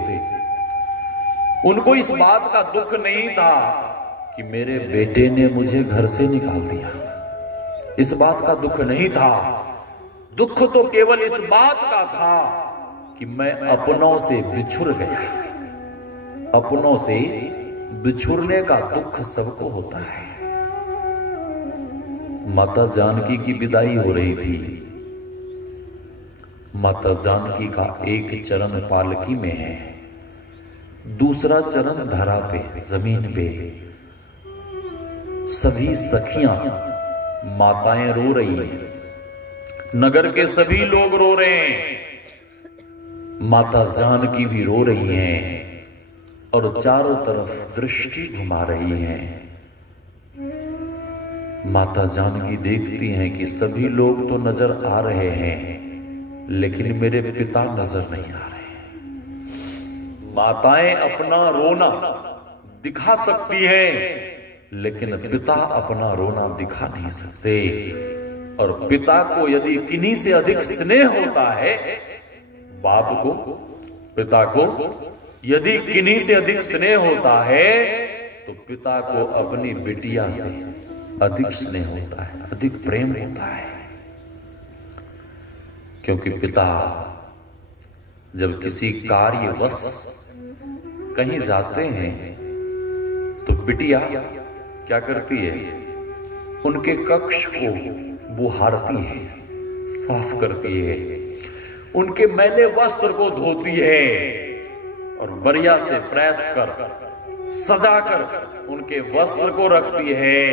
उनको इस बात का दुख नहीं था कि मेरे बेटे ने मुझे घर से निकाल दिया, इस बात का दुख नहीं था। दुख तो केवल इस बात का था कि मैं अपनों से बिछुड़ गया। अपनों से बिछुड़ने का दुख सबको होता है। माता जानकी की विदाई हो रही थी। माता जानकी का एक चरण पालकी में है, दूसरा चरण धरा पे, जमीन पे। सभी सखियां माताएं रो रही हैं, नगर के सभी लोग रो रहे हैं, माता जानकी भी रो रही हैं और चारों तरफ दृष्टि घुमा रही हैं। माता जानकी देखती हैं कि सभी लोग तो नजर आ रहे हैं, लेकिन मेरे पिता नजर नहीं आ रहे। माताएं अपना रोना दिखा सकती हैं, लेकिन पिता अपना रोना दिखा नहीं सकते। और पिता को यदि किन्हीं से अधिक स्नेह होता है, बाप को, पिता को यदि किन्हीं से अधिक स्नेह होता है, तो पिता को अपनी बिटिया से अधिक स्नेह होता है, अधिक प्रेम होता है। क्योंकि पिता जब किसी कार्यवश कहीं जाते हैं तो बिटिया क्या करती है, उनके कक्ष को बुहारती है, साफ करती है, उनके मैले वस्त्र को धोती है और बढ़िया से प्रेस कर सजाकर उनके वस्त्र को रखती है,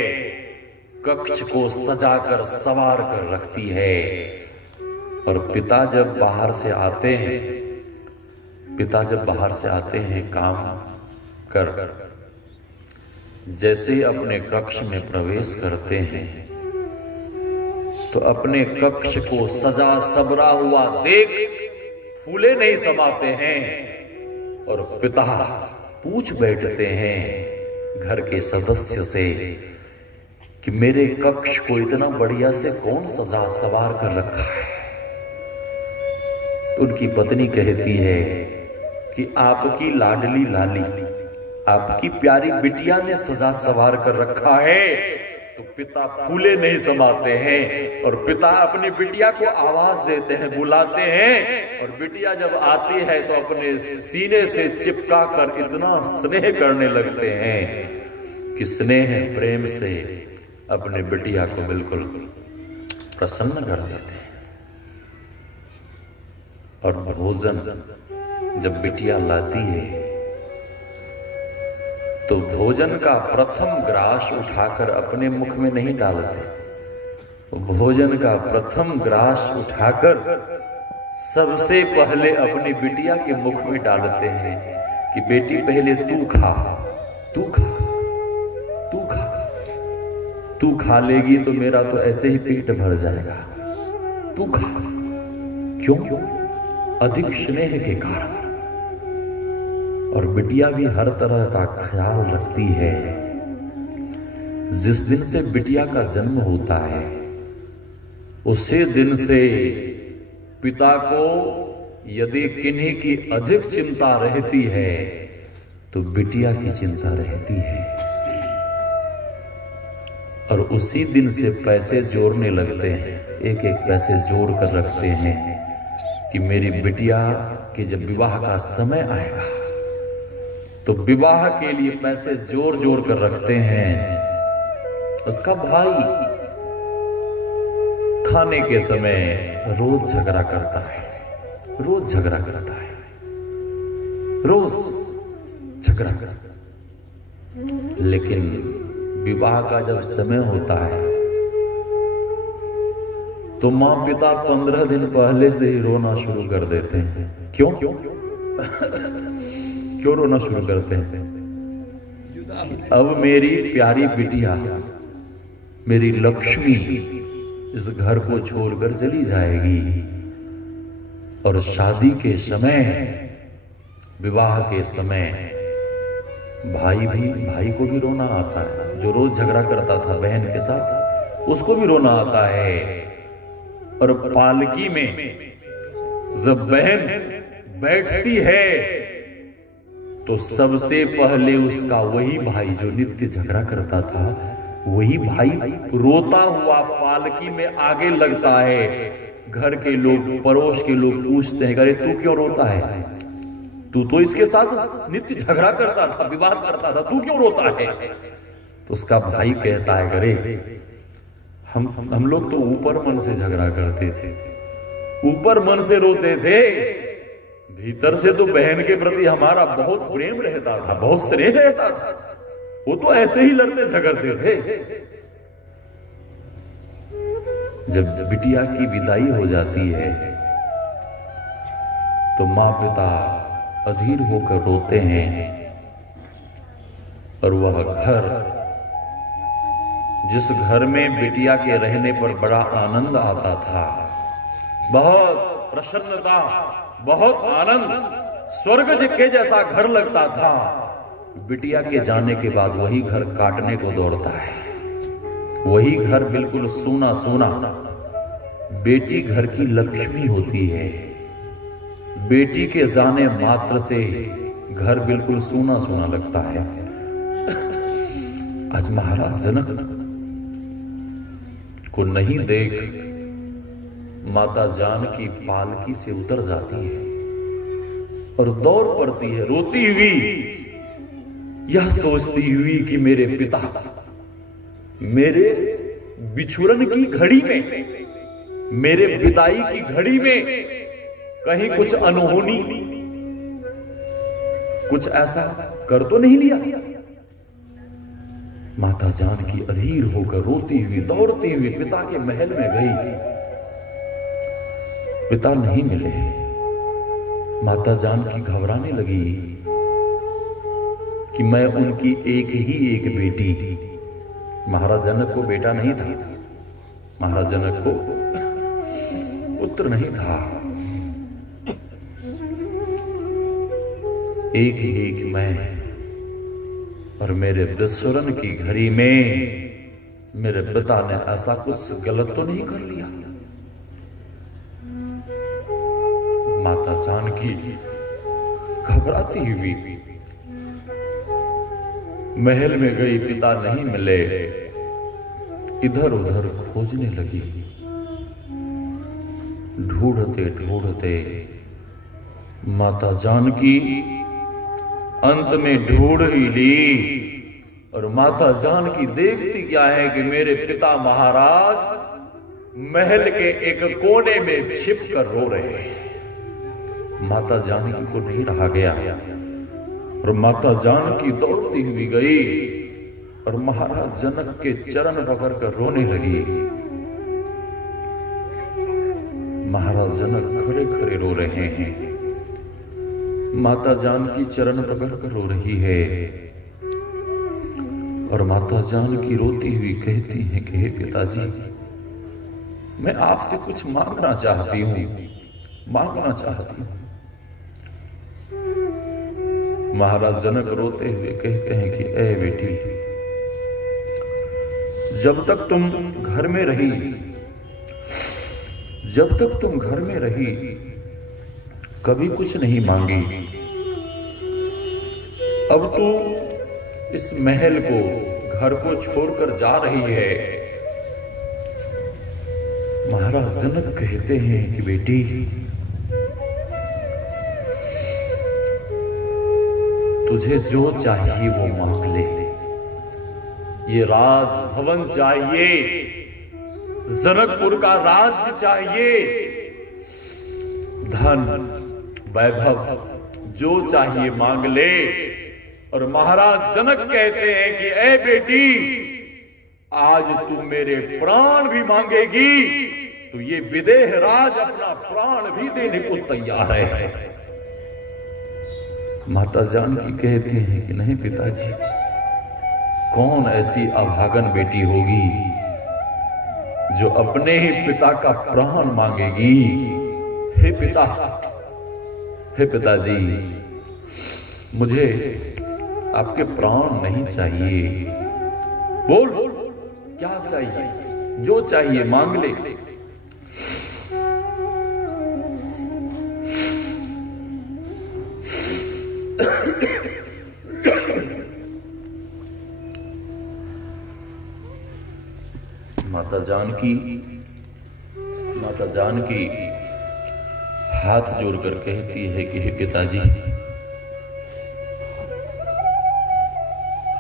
कक्ष को सजाकर संवार कर रखती है। और पिता जब बाहर से आते हैं, पिता जब बाहर से आते हैं काम कर, जैसे अपने कक्ष में प्रवेश करते हैं तो अपने कक्ष को सजा सबरा हुआ देख फूले नहीं समाते हैं और पिता पूछ बैठते हैं घर के सदस्य से कि मेरे कक्ष को इतना बढ़िया से कौन सजा सवार कर रखा है। तो उनकी पत्नी कहती है कि आपकी लाडली लाली, आपकी प्यारी बिटिया ने सजा सवार कर रखा है। तो पिता फूले नहीं समाते हैं और पिता अपनी बिटिया को आवाज देते हैं, बुलाते हैं, और बिटिया जब आती है तो अपने सीने से चिपका कर इतना स्नेह करने लगते हैं कि स्नेह प्रेम से अपने बिटिया को बिल्कुल प्रसन्न कर देते हैं। और भोजन जब बिटिया लाती है तो भोजन का प्रथम ग्रास उठाकर अपने मुख में नहीं डालते। भोजन का प्रथम ग्रास उठाकर सबसे पहले अपनी बिटिया के मुख में डालते हैं कि बेटी पहले तू खा, तू खा, तू खा, तू खा लेगी तो मेरा तो ऐसे ही पेट भर जाएगा, तू खा। क्यों? अधिक स्नेह के कारण। और बिटिया भी हर तरह का ख्याल रखती है। जिस दिन से बिटिया का जन्म होता है उसी दिन से पिता को यदि किन्हीं की अधिक चिंता रहती है तो बिटिया की चिंता रहती है। और उसी दिन से पैसे जोड़ने लगते हैं, एक एक पैसे जोड़ कर रखते हैं कि मेरी बिटिया के जब विवाह का समय आएगा तो विवाह के लिए पैसे जोड़ जोड़ कर रखते हैं। उसका भाई खाने के समय रोज झगड़ा करता है, रोज झगड़ा करता है, रोज झगड़ा करता है। लेकिन विवाह का जब समय होता है तो मां पिता 15 दिन पहले से ही रोना शुरू कर देते हैं। क्यों क्यों रोना शुरू करते हैं? अब मेरी प्यारी बिटिया, मेरी लक्ष्मी इस घर को छोड़कर चली जाएगी। और शादी के समय, विवाह के समय भाई को भी रोना आता है। जो रोज झगड़ा करता था बहन के साथ, उसको भी रोना आता है। और पालकी में जब बहन बैठती है तो सबसे पहले उसका वही भाई जो नित्य झगड़ा करता था, वही भाई रोता हुआ पालकी में आगे लगता है घर के लोग, पड़ोस के लोग पूछते हैं, अरे तू क्यों रोता है? तू तो इसके साथ नित्य झगड़ा करता था, विवाद करता था, तू क्यों रोता है? तो उसका भाई कहता है, अरे हम लोग तो ऊपर मन से झगड़ा करते थे, ऊपर मन से रोते थे, भीतर से तो बहन के प्रति हमारा बहुत प्रेम रहता था, बहुत स्नेह रहता था, वो तो ऐसे ही लड़ते झगड़ते थे। जब बिटिया की विदाई हो जाती है तो माँ पिता अधीर होकर रोते हैं, और वह घर, जिस घर में बिटिया के रहने पर बड़ा आनंद आता था, बहुत प्रसन्नता, बहुत आनंद, स्वर्ग के जैसा घर लगता था, बिटिया के जाने के बाद वही घर काटने को दौड़ता है। वही घर बिल्कुल सूना सूना। बेटी घर की लक्ष्मी होती है, बेटी के जाने मात्र से घर बिल्कुल सूना सूना लगता है। आज महाराज जनक को नहीं देख माता जानकी पालकी से उतर जाती है और दौड़ पड़ती है रोती हुई, यह सोचती हुई कि मेरे पिता मेरे बिछुड़न की घड़ी में, मेरे विदाई की घड़ी में कहीं कुछ अनहोनी, कुछ ऐसा कर तो नहीं लिया। माता जानकी अधीर होकर रोती हुई, दौड़ती हुई पिता के महल में गई। पिता नहीं मिले। माता जानकी घबराने लगी कि मैं उनकी एक ही एक बेटी, महाराज जनक को बेटा नहीं था, महाराज जनक को पुत्र नहीं था, एक ही एक मैं, और मेरे विस्मरण की घड़ी में मेरे पिता ने ऐसा कुछ गलत तो नहीं कर लिया। माता जानकी घबराती हुई महल में गई, पिता नहीं मिले, इधर उधर खोजने लगी। ढूंढते ढूंढते माता जानकी अंत में ढूंढ ही ली, और माता जानकी देखती क्या है कि मेरे पिता महाराज महल के एक कोने में छिप कर रो रहे हैं। माता जानकी को नहीं रहा गया और माता जानकी दौड़ती हुई गई और महाराज जनक के चरण पकड़कर रोने लगी। महाराज जनक खड़े खड़े रो रहे हैं, माता जानकी चरण पकड़कर रो रही है, और माता जानकी रोती हुई कहती है कि हे पिताजी, मैं आपसे कुछ मांगना चाहती हूं, मांगना चाहती हूं। महाराज जनक रोते हुए कहते हैं कि ए बेटी, जब तक तुम घर में रही, जब तक तुम घर में रही कभी कुछ नहीं मांगी। अब तू इस महल को, घर को छोड़कर जा रही है। महाराज जनक कहते हैं कि बेटी, तुझे जो चाहिए वो मांग ले। ये राज भवन चाहिए, जनकपुर का राज्य चाहिए, धन वैभव जो चाहिए मांग ले। और महाराज जनक कहते हैं कि ए बेटी, आज तू मेरे प्राण भी मांगेगी तो ये विदेह राज अपना प्राण भी देने को तैयार है। माता जानकी कहती हैं कि नहीं पिताजी, कौन ऐसी अभागन बेटी होगी जो अपने ही पिता का प्राण मांगेगी। हे पिता, हे पिताजी, मुझे आपके प्राण नहीं चाहिए। बोल क्या चाहिए, जो चाहिए मांग ले। माता जानकी हाथ जोड़कर कहती है कि हे पिताजी,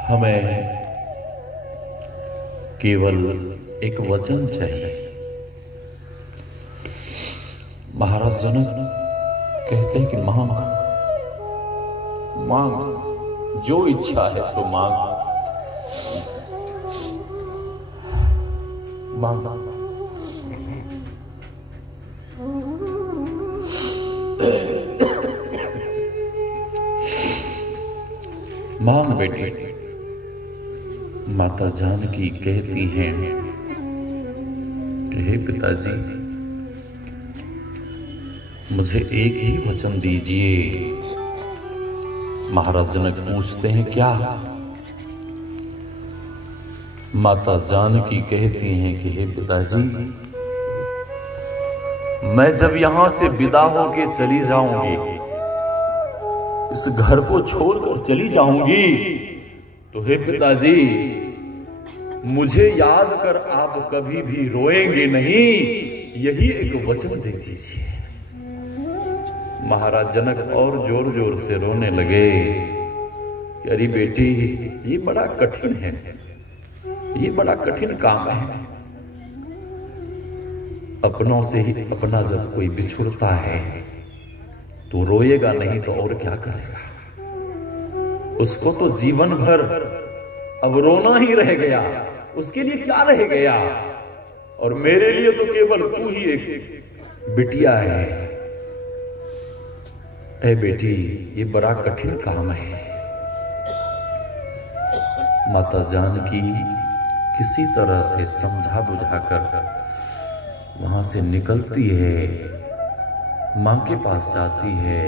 हमें केवल एक वचन चाहिए। महाराज जनक कहते हैं कि मांग मांग, जो इच्छा है सो मांग मांग। मांग बेटी। माता जानकी कहती हैं कि हे पिताजी, मुझे एक ही वचन दीजिए। महाराज जनक पूछते हैं क्या? माता जानकी कहती हैं कि हे पिताजी, मैं जब यहां से विदा होके चली जाऊंगी, इस घर को छोड़कर चली जाऊंगी, तो हे पिताजी, मुझे याद कर आप कभी भी रोएंगे नहीं, यही एक वचन दे दीजिए। महाराज जनक और जोर जोर से रोने लगे कि अरे बेटी, ये बड़ा कठिन है, ये बड़ा कठिन काम है। अपनों से ही अपना जब कोई बिछुड़ता है तो रोएगा नहीं तो और क्या करेगा? उसको तो जीवन भर अब रोना ही रह गया, उसके लिए क्या रह गया? और मेरे लिए तो केवल तू ही एक बिटिया है। ए बेटी, ये बड़ा कठिन काम है। माता जानकी किसी तरह से समझा बुझाकर वहां से निकलती है, मां के पास जाती है,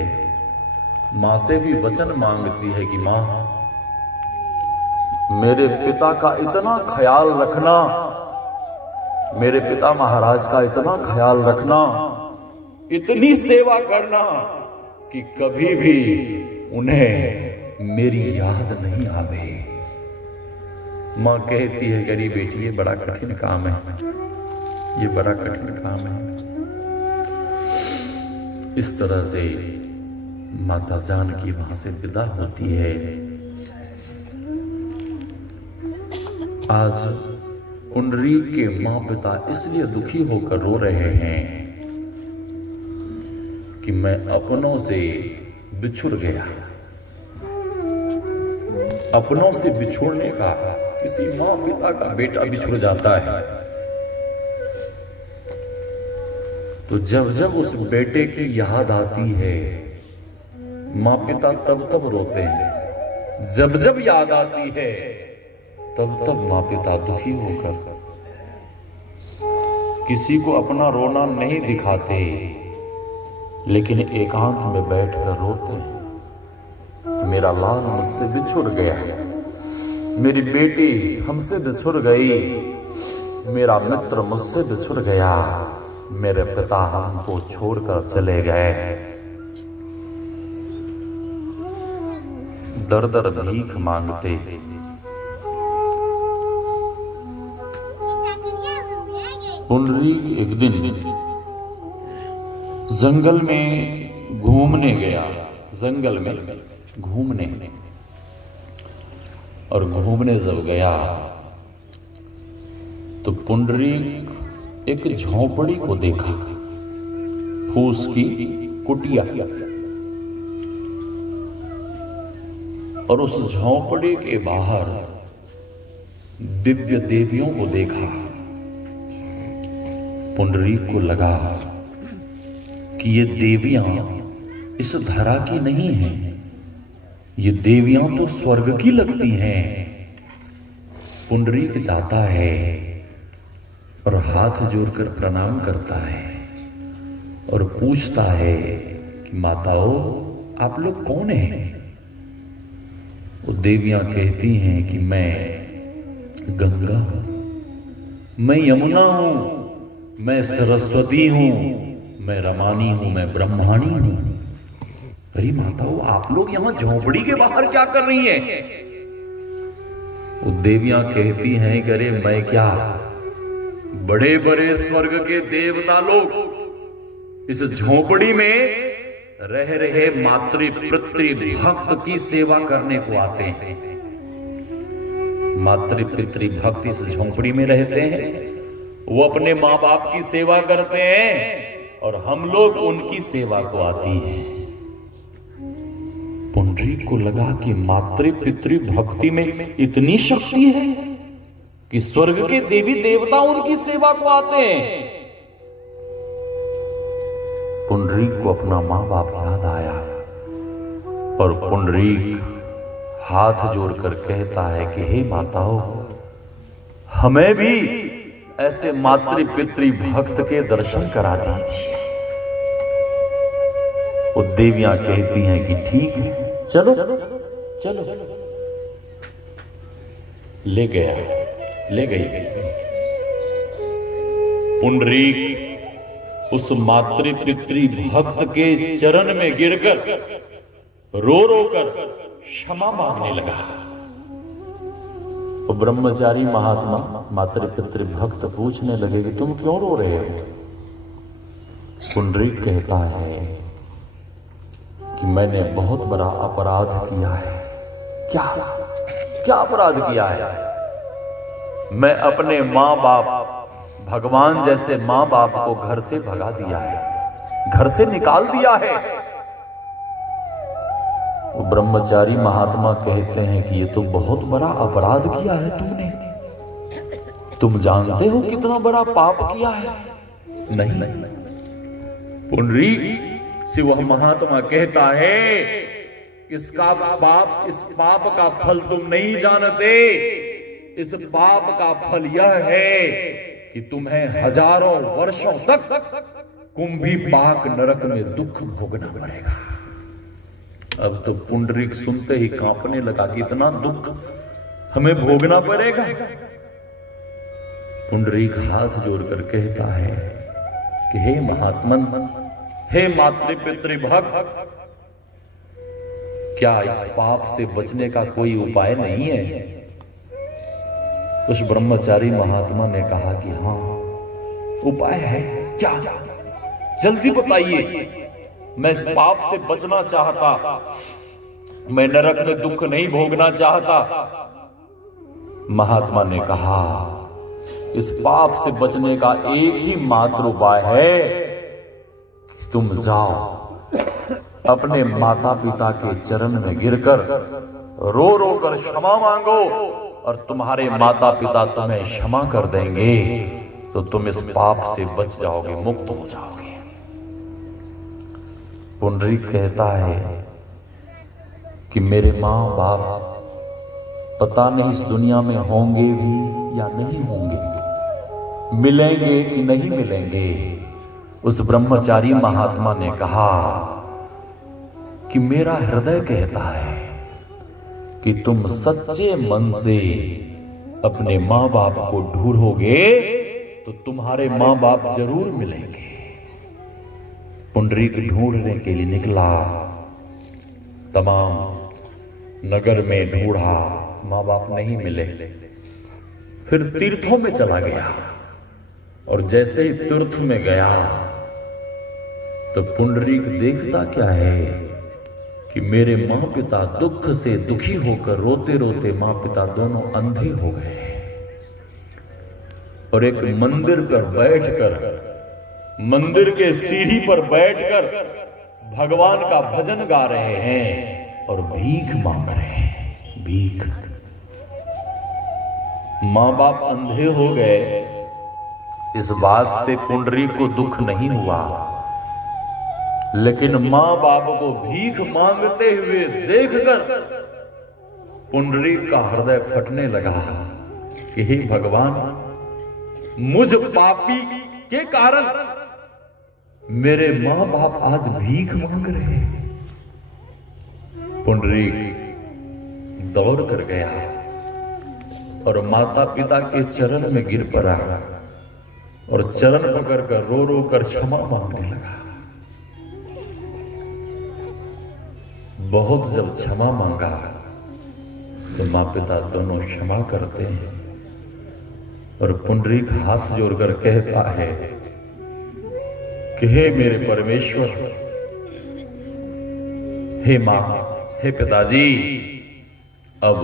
मां से भी वचन मांगती है कि मां, मेरे पिता का इतना ख्याल रखना, मेरे पिता महाराज का इतना ख्याल रखना, इतनी सेवा करना कि कभी भी उन्हें मेरी याद नहीं आवे। मां कहती है, गरीब बेटी, ये बड़ा कठिन काम है, ये बड़ा कठिन काम है। इस तरह से माता जानकी वहां से विदा होती है। आज पुंडरीक के मां पिता इसलिए दुखी होकर रो रहे हैं कि मैं अपनों से बिछुड़ गया। अपनों से बिछुड़ने का, किसी मां पिता का बेटा बिछुड़ जाता है तो जब जब उस बेटे की याद आती है, मां पिता तब तब रोते हैं। जब जब याद आती है तब तब मां पिता दुखी होकर किसी को अपना रोना नहीं दिखाते, लेकिन एकांत में बैठकर रोते हैं कि मेरा लाल मुझसे बिछुड़ गया, मेरी बेटी हमसे बिछुड़ गई, मेरा मित्र मुझसे बिछुड़ गया, मेरे पिता हमको छोड़कर चले गए। दर दर भीख मांगते। पुंडरीक एक दिन जंगल में घूमने गया, जंगल में घूमने, और घूमने जब गया तो पुंडरीक एक झोंपड़ी को देखा, फूस की कुटिया, और उस झोंपड़ी के बाहर दिव्य देवियों को देखा। पुंडरीक को लगा कि ये देवियां इस धरा की नहीं हैं, ये देवियां तो स्वर्ग की लगती हैं। पुंडरीक जाता है और हाथ जोड़कर प्रणाम करता है और पूछता है कि माताओं, आप लोग कौन हैं? वो देवियां कहती हैं कि मैं गंगा हूं, मैं यमुना हूं, मैं सरस्वती हूं, मैं रमानी हूं, मैं ब्रह्माणी हूं। अरे माताओं, आप लोग यहां झोंपड़ी के बाहर क्या कर रही हैं? वो देवियां कहती हैं कि अरे मैं क्या, बड़े बड़े स्वर्ग के देवता लोग इस झोपड़ी में रह रहे मातृ पितृ भक्त की सेवा करने को आते हैं। मातृ पितृ भक्त इस झोपड़ी में रहते हैं, वो अपने माँ बाप की सेवा करते हैं और हम लोग उनकी सेवा को आती हैं। पुंडरीक को लगा कि मातृ पितृ भक्ति में इतनी शक्ति है कि स्वर्ग के देवी देवता उनकी सेवा को आते हैं। पुंडरीक को अपना मां बाप याद आया और पुंडरीक हाथ जोड़कर कहता है कि हे माताओं, हमें भी ऐसे मातृ पितृ भक्त के दर्शन करा दीजिए। वो देवियां कहती हैं कि ठीक है, चलो चलो। ले गई। पुंडरीक उस मातृ पितृ भक्त के चरण में गिरकर रो कर क्षमा मांगने लगा। वो ब्रह्मचारी महात्मा मातृ पितृ भक्त पूछने लगे कि तुम क्यों रो रहे हो? पुंडरीक कहता है कि मैंने बहुत बड़ा अपराध किया है। क्या अपराध किया है? मैं अपने माँ बाप, भगवान जैसे माँ बाप को घर से भगा दिया है, घर से निकाल दिया है। वो ब्रह्मचारी महात्मा कहते हैं कि ये तो बहुत बड़ा अपराध किया है तुमने। तुम जानते हो कितना बड़ा पाप किया है? नहीं। पुंडरीक से वह महात्मा कहता है, इस पाप का फल तुम नहीं जानते। इस पाप का फल यह है कि तुम्हें हजारों वर्षों तक कुंभी पाक नरक में दुख भोगना पड़ेगा। अब तो पुंडरीक सुनते ही कांपने लगा कि इतना दुख हमें भोगना पड़ेगा। पुंडरीक हाथ जोड़कर कहता है कि हे महात्मन, हे मातृ पितृ भक्त, क्या इस पाप से बचने का कोई उपाय नहीं है? उस ब्रह्मचारी महात्मा ने कहा कि हाँ, उपाय है। क्या? जल्दी बताइए, मैं इस पाप से बचना चाहता, मैं नरक में दुख नहीं भोगना चाहता। महात्मा ने कहा, इस पाप से बचने का एक ही मात्र उपाय है कि तुम जाओ अपने माता पिता के चरण में गिरकर रो कर क्षमा मांगो और तुम्हारे माता पिता तुम्हें क्षमा कर देंगे तो तुम इस पाप से बच जाओगे, मुक्त हो जाओगे। पुंडरीक कहता है कि मेरे माँ बाप पता नहीं इस दुनिया में होंगे भी या नहीं होंगे, मिलेंगे कि नहीं मिलेंगे। उस ब्रह्मचारी महात्मा ने कहा कि मेरा हृदय कहता है कि तुम सच्चे मन से अपने माँ बाप को ढूंढोगे तो तुम्हारे माँ बाप जरूर मिलेंगे। पुंडरीक ढूंढने के लिए निकला, तमाम नगर में ढूंढा, माँ बाप नहीं मिले। फिर तीर्थों में चला गया और जैसे ही तीर्थ में गया तो पुंडरीक देखता क्या है कि मेरे माँ पिता दुख से दुखी होकर रोते रोते माँ पिता दोनों अंधे हो गए और एक मंदिर पर बैठकर, मंदिर के सीढ़ी पर बैठकर भगवान का भजन गा रहे हैं और भीख मांग रहे हैं। भीख। माँ बाप अंधे हो गए, इस बात से पुंडरीक को दुख नहीं हुआ, लेकिन माँ बाप को भीख मांगते हुए देखकर पुंडरीक का हृदय फटने लगा कि हे भगवान, मुझ पापी के कारण मेरे माँ बाप आज भीख मांग रहे हैं। पुंडरीक दौड़ कर गया और माता पिता के चरण में गिर पड़ा और चरण पकड़कर रो कर क्षमा मांगने लगा। बहुत जब क्षमा मांगा तो माँ पिता दोनों क्षमा करते हैं और पुंडरीक हाथ जोड़कर कहता है कि हे मेरे परमेश्वर, हे मां, हे पिताजी, अब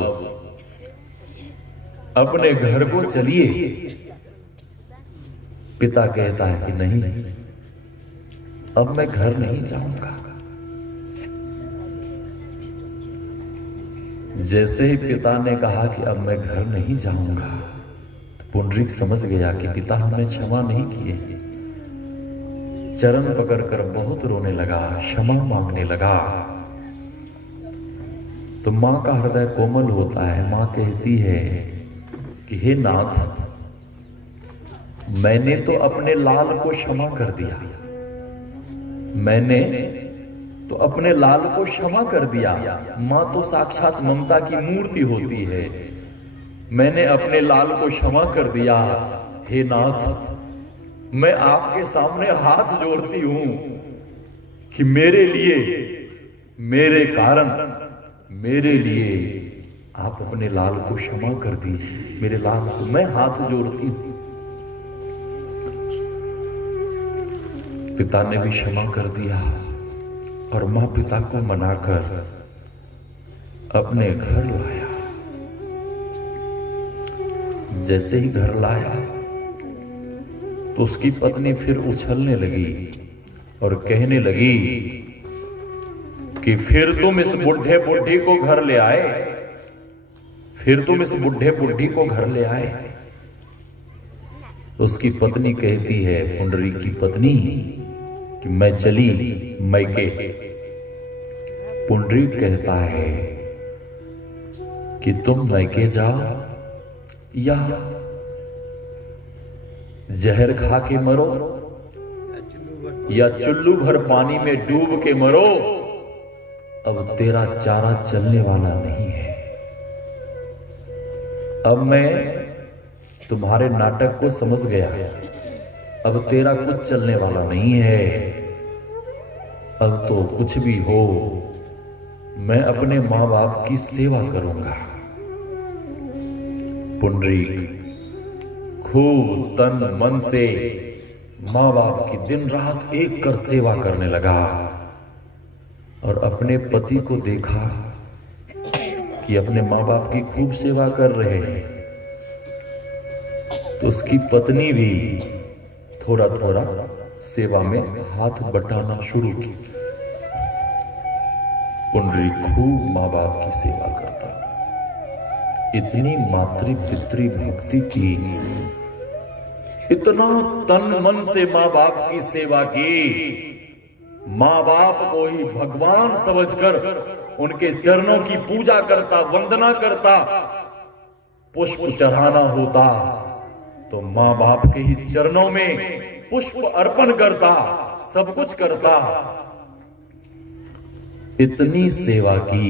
अपने घर को चलिए। पिता कहता है कि नहीं, अब मैं घर नहीं जाऊंगा। जैसे ही पिता ने कहा कि अब मैं घर नहीं जाऊंगा, तो पुंडरीक समझ गया कि पिता हमने क्षमा नहीं किए। चरण पकड़कर बहुत रोने लगा, क्षमा मांगने लगा। तो मां का हृदय कोमल होता है। मां कहती है कि हे नाथ, मैंने तो अपने लाल को क्षमा कर दिया, मैंने तो अपने लाल को क्षमा कर दिया। मां तो साक्षात ममता की मूर्ति होती है। मैंने अपने लाल को क्षमा कर दिया। हे नाथ, मैं आपके सामने हाथ जोड़ती हूं कि मेरे लिए, मेरे कारण, मेरे लिए आप अपने लाल को क्षमा कर दीजिए। मेरे लाल को मैं हाथ जोड़ती हूं। पिता ने भी क्षमा कर दिया और मां पिता को मनाकर अपने घर लाया। जैसे ही घर लाया तो उसकी पत्नी फिर उछलने लगी और कहने लगी कि फिर तुम इस बुढ़े बुढ़ी को घर ले आए, फिर तुम इस बुढ़े बुढ़ी को घर ले आए। उसकी पत्नी कहती है, पुंडरीक की पत्नी, कि मैं चली मैके। पुंडरीक कहता है कि तुम मैके जाओ या जहर खा के मरो या चुल्लू भर पानी में डूब के मरो, अब तेरा चारा चलने वाला नहीं है। अब मैं तुम्हारे नाटक को समझ गया, अब तेरा कुछ चलने वाला नहीं है। अब तो कुछ भी हो, मैं अपने मां बाप की सेवा करूंगा। पुंडरीक खूब तन मन से मां बाप की दिन रात एक कर सेवा करने लगा और अपने पति को देखा कि अपने मां बाप की खूब सेवा कर रहे हैं, तो उसकी पत्नी भी थोड़ा थोड़ा सेवा में हाथ बटाना शुरू की। पुंडरीक खूब मां बाप की सेवा करता, इतनी मातृ पितृ भक्ति की, इतना तन मन से मां बाप की सेवा की। मां बाप को ही भगवान समझकर उनके चरणों की पूजा करता, वंदना करता। पुष्प चढ़ाना होता तो मां बाप के ही चरणों में पुष्प अर्पण करता, सब कुछ करता। इतनी सेवा की,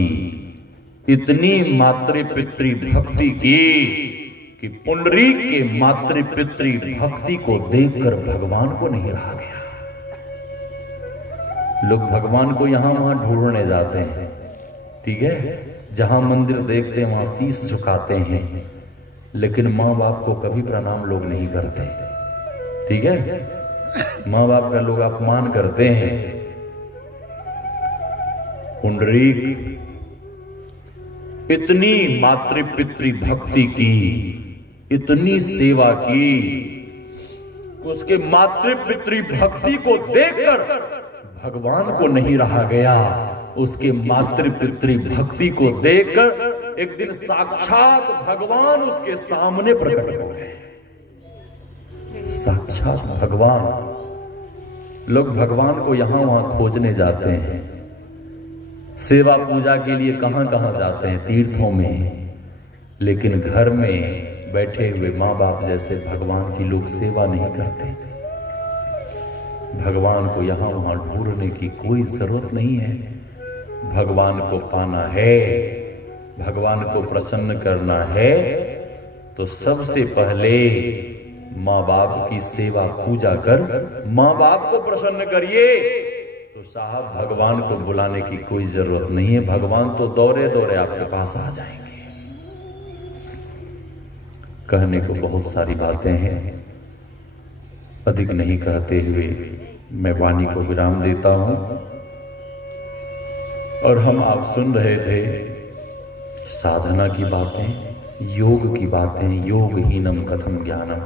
इतनी मातृ पितृ भक्ति की कि पुंडरीक के मातृ पितृ भक्ति को देखकर भगवान को नहीं रहा गया। लोग भगवान को यहां वहां ढूंढने जाते हैं, ठीक है, जहां मंदिर देखते हैं वहां शीश झुकाते हैं, लेकिन मां बाप को कभी प्रणाम लोग नहीं करते, ठीक है। मां बाप का लोग अपमान करते हैं। पुंडरीक इतनी मातृ पितृ भक्ति की, इतनी सेवा की, उसके मातृ पितृ भक्ति को देखकर भगवान को नहीं रहा गया। उसके मातृ पितृ भक्ति को देखकर एक दिन साक्षात भगवान उसके सामने प्रकट हो गए। साक्षात भगवान। लोग भगवान को यहां वहां खोजने जाते हैं, सेवा पूजा के लिए कहां कहां जाते हैं, तीर्थों में, लेकिन घर में बैठे हुए मां बाप जैसे भगवान की लोग सेवा नहीं करते। भगवान को यहां वहां ढूंढने की कोई जरूरत नहीं है। भगवान को पाना है, भगवान को प्रसन्न करना है, तो सबसे पहले मां बाप की सेवा पूजा कर मां बाप को प्रसन्न करिए। तो साहब भगवान को बुलाने की कोई जरूरत नहीं है, भगवान तो दौरे दौरे आपके पास आ जाएंगे। कहने को बहुत सारी बातें हैं, अधिक नहीं कहते हुए मैं वाणी को विराम देता हूं। और हम आप सुन रहे थे साधना की बातें, योग की बातें। योगहीनम कथम ज्ञानम।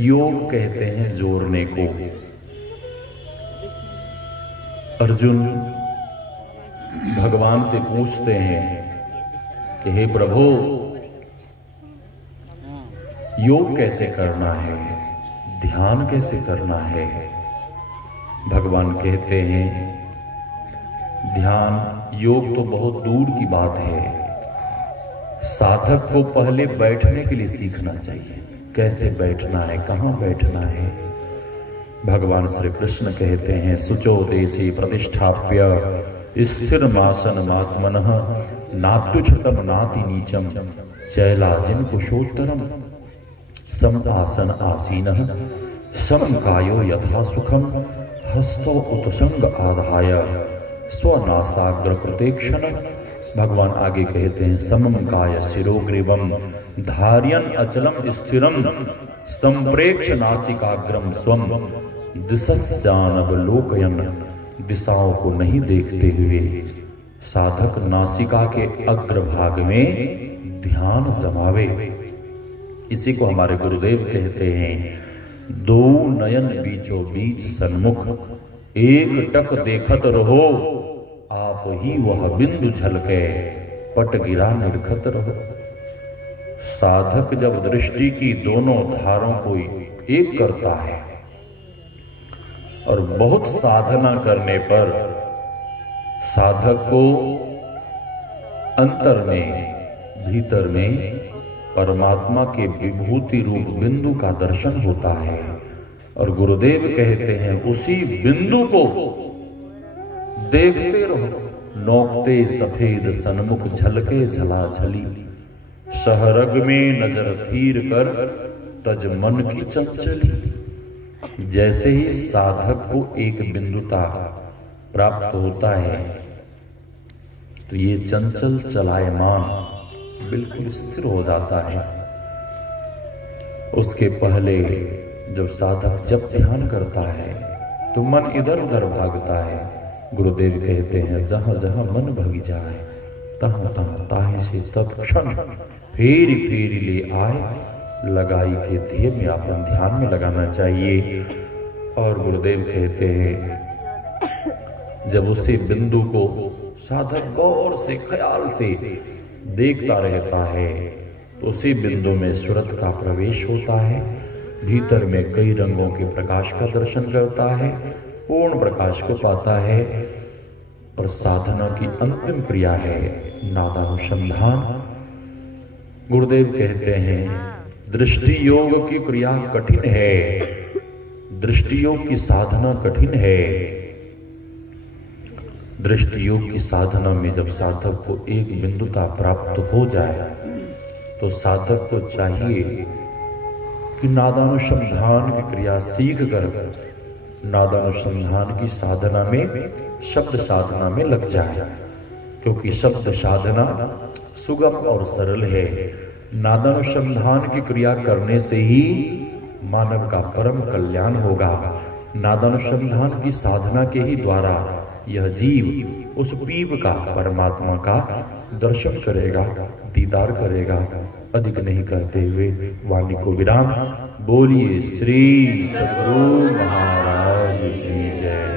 योग कहते हैं जोड़ने को। अर्जुन भगवान से पूछते हैं कि हे प्रभु, योग कैसे करना है, ध्यान कैसे करना है। भगवान कहते हैं ध्यान योग तो बहुत दूर की बात है, साधक को पहले बैठने के लिए सीखना चाहिए। कैसे बैठना है, कहाँ बैठना है। भगवान श्री कृष्ण कहते हैं शुचो देशे प्रतिष्ठाप्य स्थिरमासनमात्मनः नात्युच्छ्रितम नाति नीचम चैलाजिन कुशोत्तरम सम आसन आसीनः समं कायो यथा सुखम हस्तौ उत्संग आधाय स्वनासाग्र प्रतेक्षण। भगवान आगे कहते हैं समं काय शिरोग्रीवम धार्यन् अचलम स्थिरम संप्रेक्ष नासिकाग्रम स्वम दिशस्यानवलोकयन्। दिशाओं को नहीं देखते हुए साधक नासिका के अग्रभाग में ध्यान जमावे। इसी को हमारे गुरुदेव कहते हैं दो नयन बीचों बीच सन्मुख एक टक देखत रहो, आप ही वह बिंदु झलके पट गिरा निरखत रहो। साधक जब दृष्टि की दोनों धारों को एक करता है और बहुत साधना करने पर साधक को अंतर में, भीतर में परमात्मा के विभूति रूप बिंदु का दर्शन होता है। और गुरुदेव कहते हैं उसी बिंदु को देखते रहो। नोकते सफेद सन्मुख झलके झलाझली, सहरग में नजर थीर कर तज मन की चंचली। जैसे ही साधक को एक बिंदुता प्राप्त होता है तो ये चंचल चलायमान बिल्कुल स्थिर हो जाता है। उसके पहले जब साधक जब ध्यान करता है तो मन इधर उधर भागता है। गुरुदेव कहते हैं जहां जहां मन भग जाए तहां तहां ताहि से तत्क्षण फेरी फेरी ले आए, लगाई के ध्येय में अपन ध्यान में लगाना चाहिए। और गुरुदेव कहते हैं जब उसी बिंदु को साधक गौर से ख्याल से देखता रहता है तो उसी बिंदु में सूरत का प्रवेश होता है। भीतर में कई रंगों के प्रकाश का दर्शन करता है, पूर्ण प्रकाश को पाता है। और साधना की अंतिम क्रिया है नादानुसंधान। गुरुदेव कहते हैं दृष्टि योग की क्रिया कठिन है, दृष्टि योग की साधना कठिन है। दृष्टि योग की साधना में जब साधक को एक बिंदुता प्राप्त हो जाए तो साधक को चाहिए कि नादानुसंधान की क्रिया सीख कर नादानुसंधान की साधना में, शब्द साधना में लग जाए। क्योंकि शब्द साधना सुगम और सरल है। नादानुसंधान की क्रिया करने से ही मानव का परम कल्याण होगा। नादानुसंधान की साधना के ही द्वारा यह जीव उस पीप का, परमात्मा का दर्शन करेगा, दीदार करेगा। अधिक नहीं कहते हुए वाणी को विराम। बोलिए श्री सद्गुरु महाराज की जय।